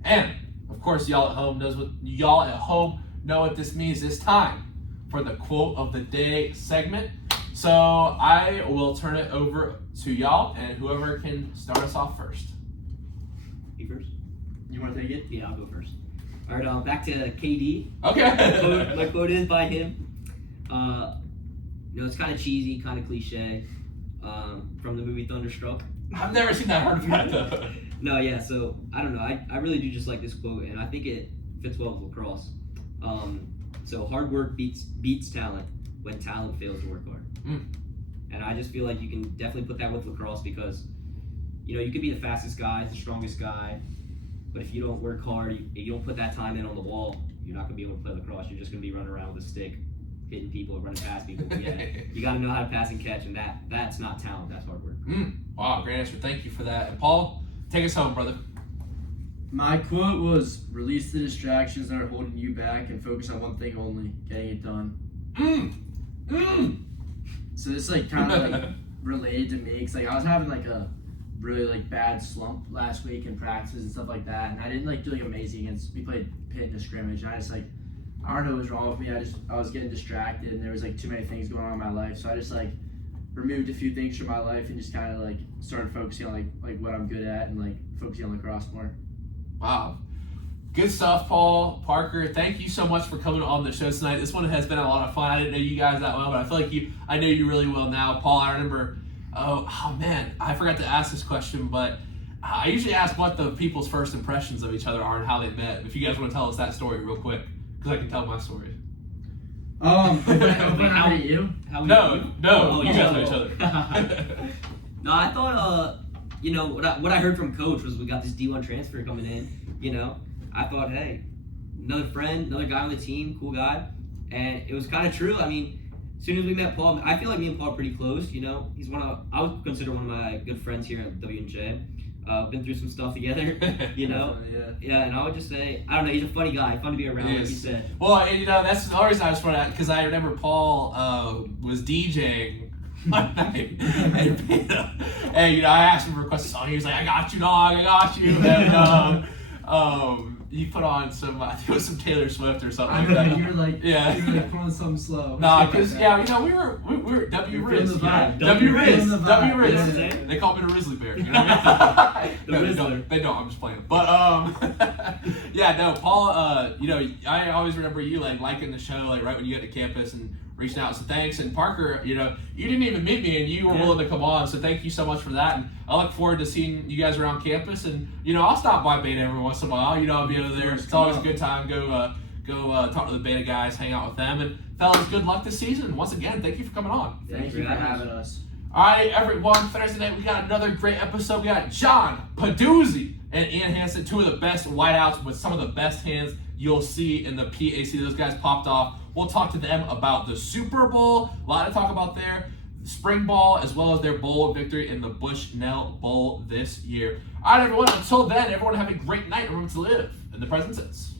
And of course, y'all at home know what this means. It's time for the quote of the day segment. So I will turn it over to y'all, and whoever can start us off first. You first? You want to take it? Yeah, I'll go first. All right, back to KD. Okay. My quote is by him. It's kind of cheesy, kind of cliche. From the movie Thunderstruck. I've never seen that. Heard of that though. No, yeah. So I don't know. I really do just like this quote, and I think it fits well with lacrosse. So hard work beats talent when talent fails to work hard. And I just feel like you can definitely put that with lacrosse because, you could be the fastest guy, the strongest guy, but if you don't work hard, you don't put that time in on the wall, you're not going to be able to play lacrosse. You're just going to be running around with a stick, hitting people, running past people. Yeah, you got to know how to pass and catch, and that's not talent. That's hard work. Wow, great answer. Thank you for that. And Paul, take us home, brother. My quote was, release the distractions that are holding you back and focus on one thing only, getting it done. So this kind of related to me, because I was having a really bad slump last week in practices and stuff like that, and I didn't do amazing against, we played Pitt in a scrimmage, and I just I don't know what was wrong with me. I was getting distracted, and there was too many things going on in my life, so I just removed a few things from my life and just kind of started focusing on what I'm good at and focusing on lacrosse more. Wow. Good stuff, Paul, Parker. Thank you so much for coming on the show tonight. This one has been a lot of fun. I didn't know you guys that well, but I feel like I know you really well now. Paul, I remember, oh man, I forgot to ask this question, but I usually ask what the people's first impressions of each other are and how they met. If you guys want to tell us that story real quick, because I can tell my story. How did you? No, you guys know each other. No, I thought, what I heard from Coach was we got this D1 transfer coming in, I thought, hey, another friend, another guy on the team, cool guy. And it was kind of true. I mean, as soon as we met Paul, I feel like me and Paul are pretty close, He's I would consider one of my good friends here at W&J. Been through some stuff together, Yeah, and I would just say, I don't know, he's a funny guy, fun to be around, like you said. Well, that's the reason I was funny because I remember Paul was DJing one night, and I asked him to request a song. He was like, "I got you, dog, I got you," and you put on some, I think it was some Taylor Swift or something like that. You were put on something slow. Nah, because we were W Riz. W Riz. They call me the Rizzly Bear. You know what I mean? They don't. I'm just playing. But Paul. I always remember you liking the show right when you got to campus and reaching out. So thanks. And Parker, you didn't even meet me and you were willing to come on. So thank you so much for that. And I look forward to seeing you guys around campus. And I'll stop by Beta every once in a while. I'll be over there. It's always a good time. Go talk to the Beta guys, hang out with them. And fellas, good luck this season. Once again, thank you for coming on. Thank you for having us. All right, everyone. Thursday night, we got another great episode. We got John Paduzzi and Ian Hansen, two of the best wideouts with some of the best hands you'll see in the PAC. Those guys popped off. We'll talk to them about the Super Bowl. A lot to talk about there. Spring ball, as well as their bowl victory in the Bushnell Bowl this year. All right, everyone. Until then, everyone have a great night. Remember to live in the present tense.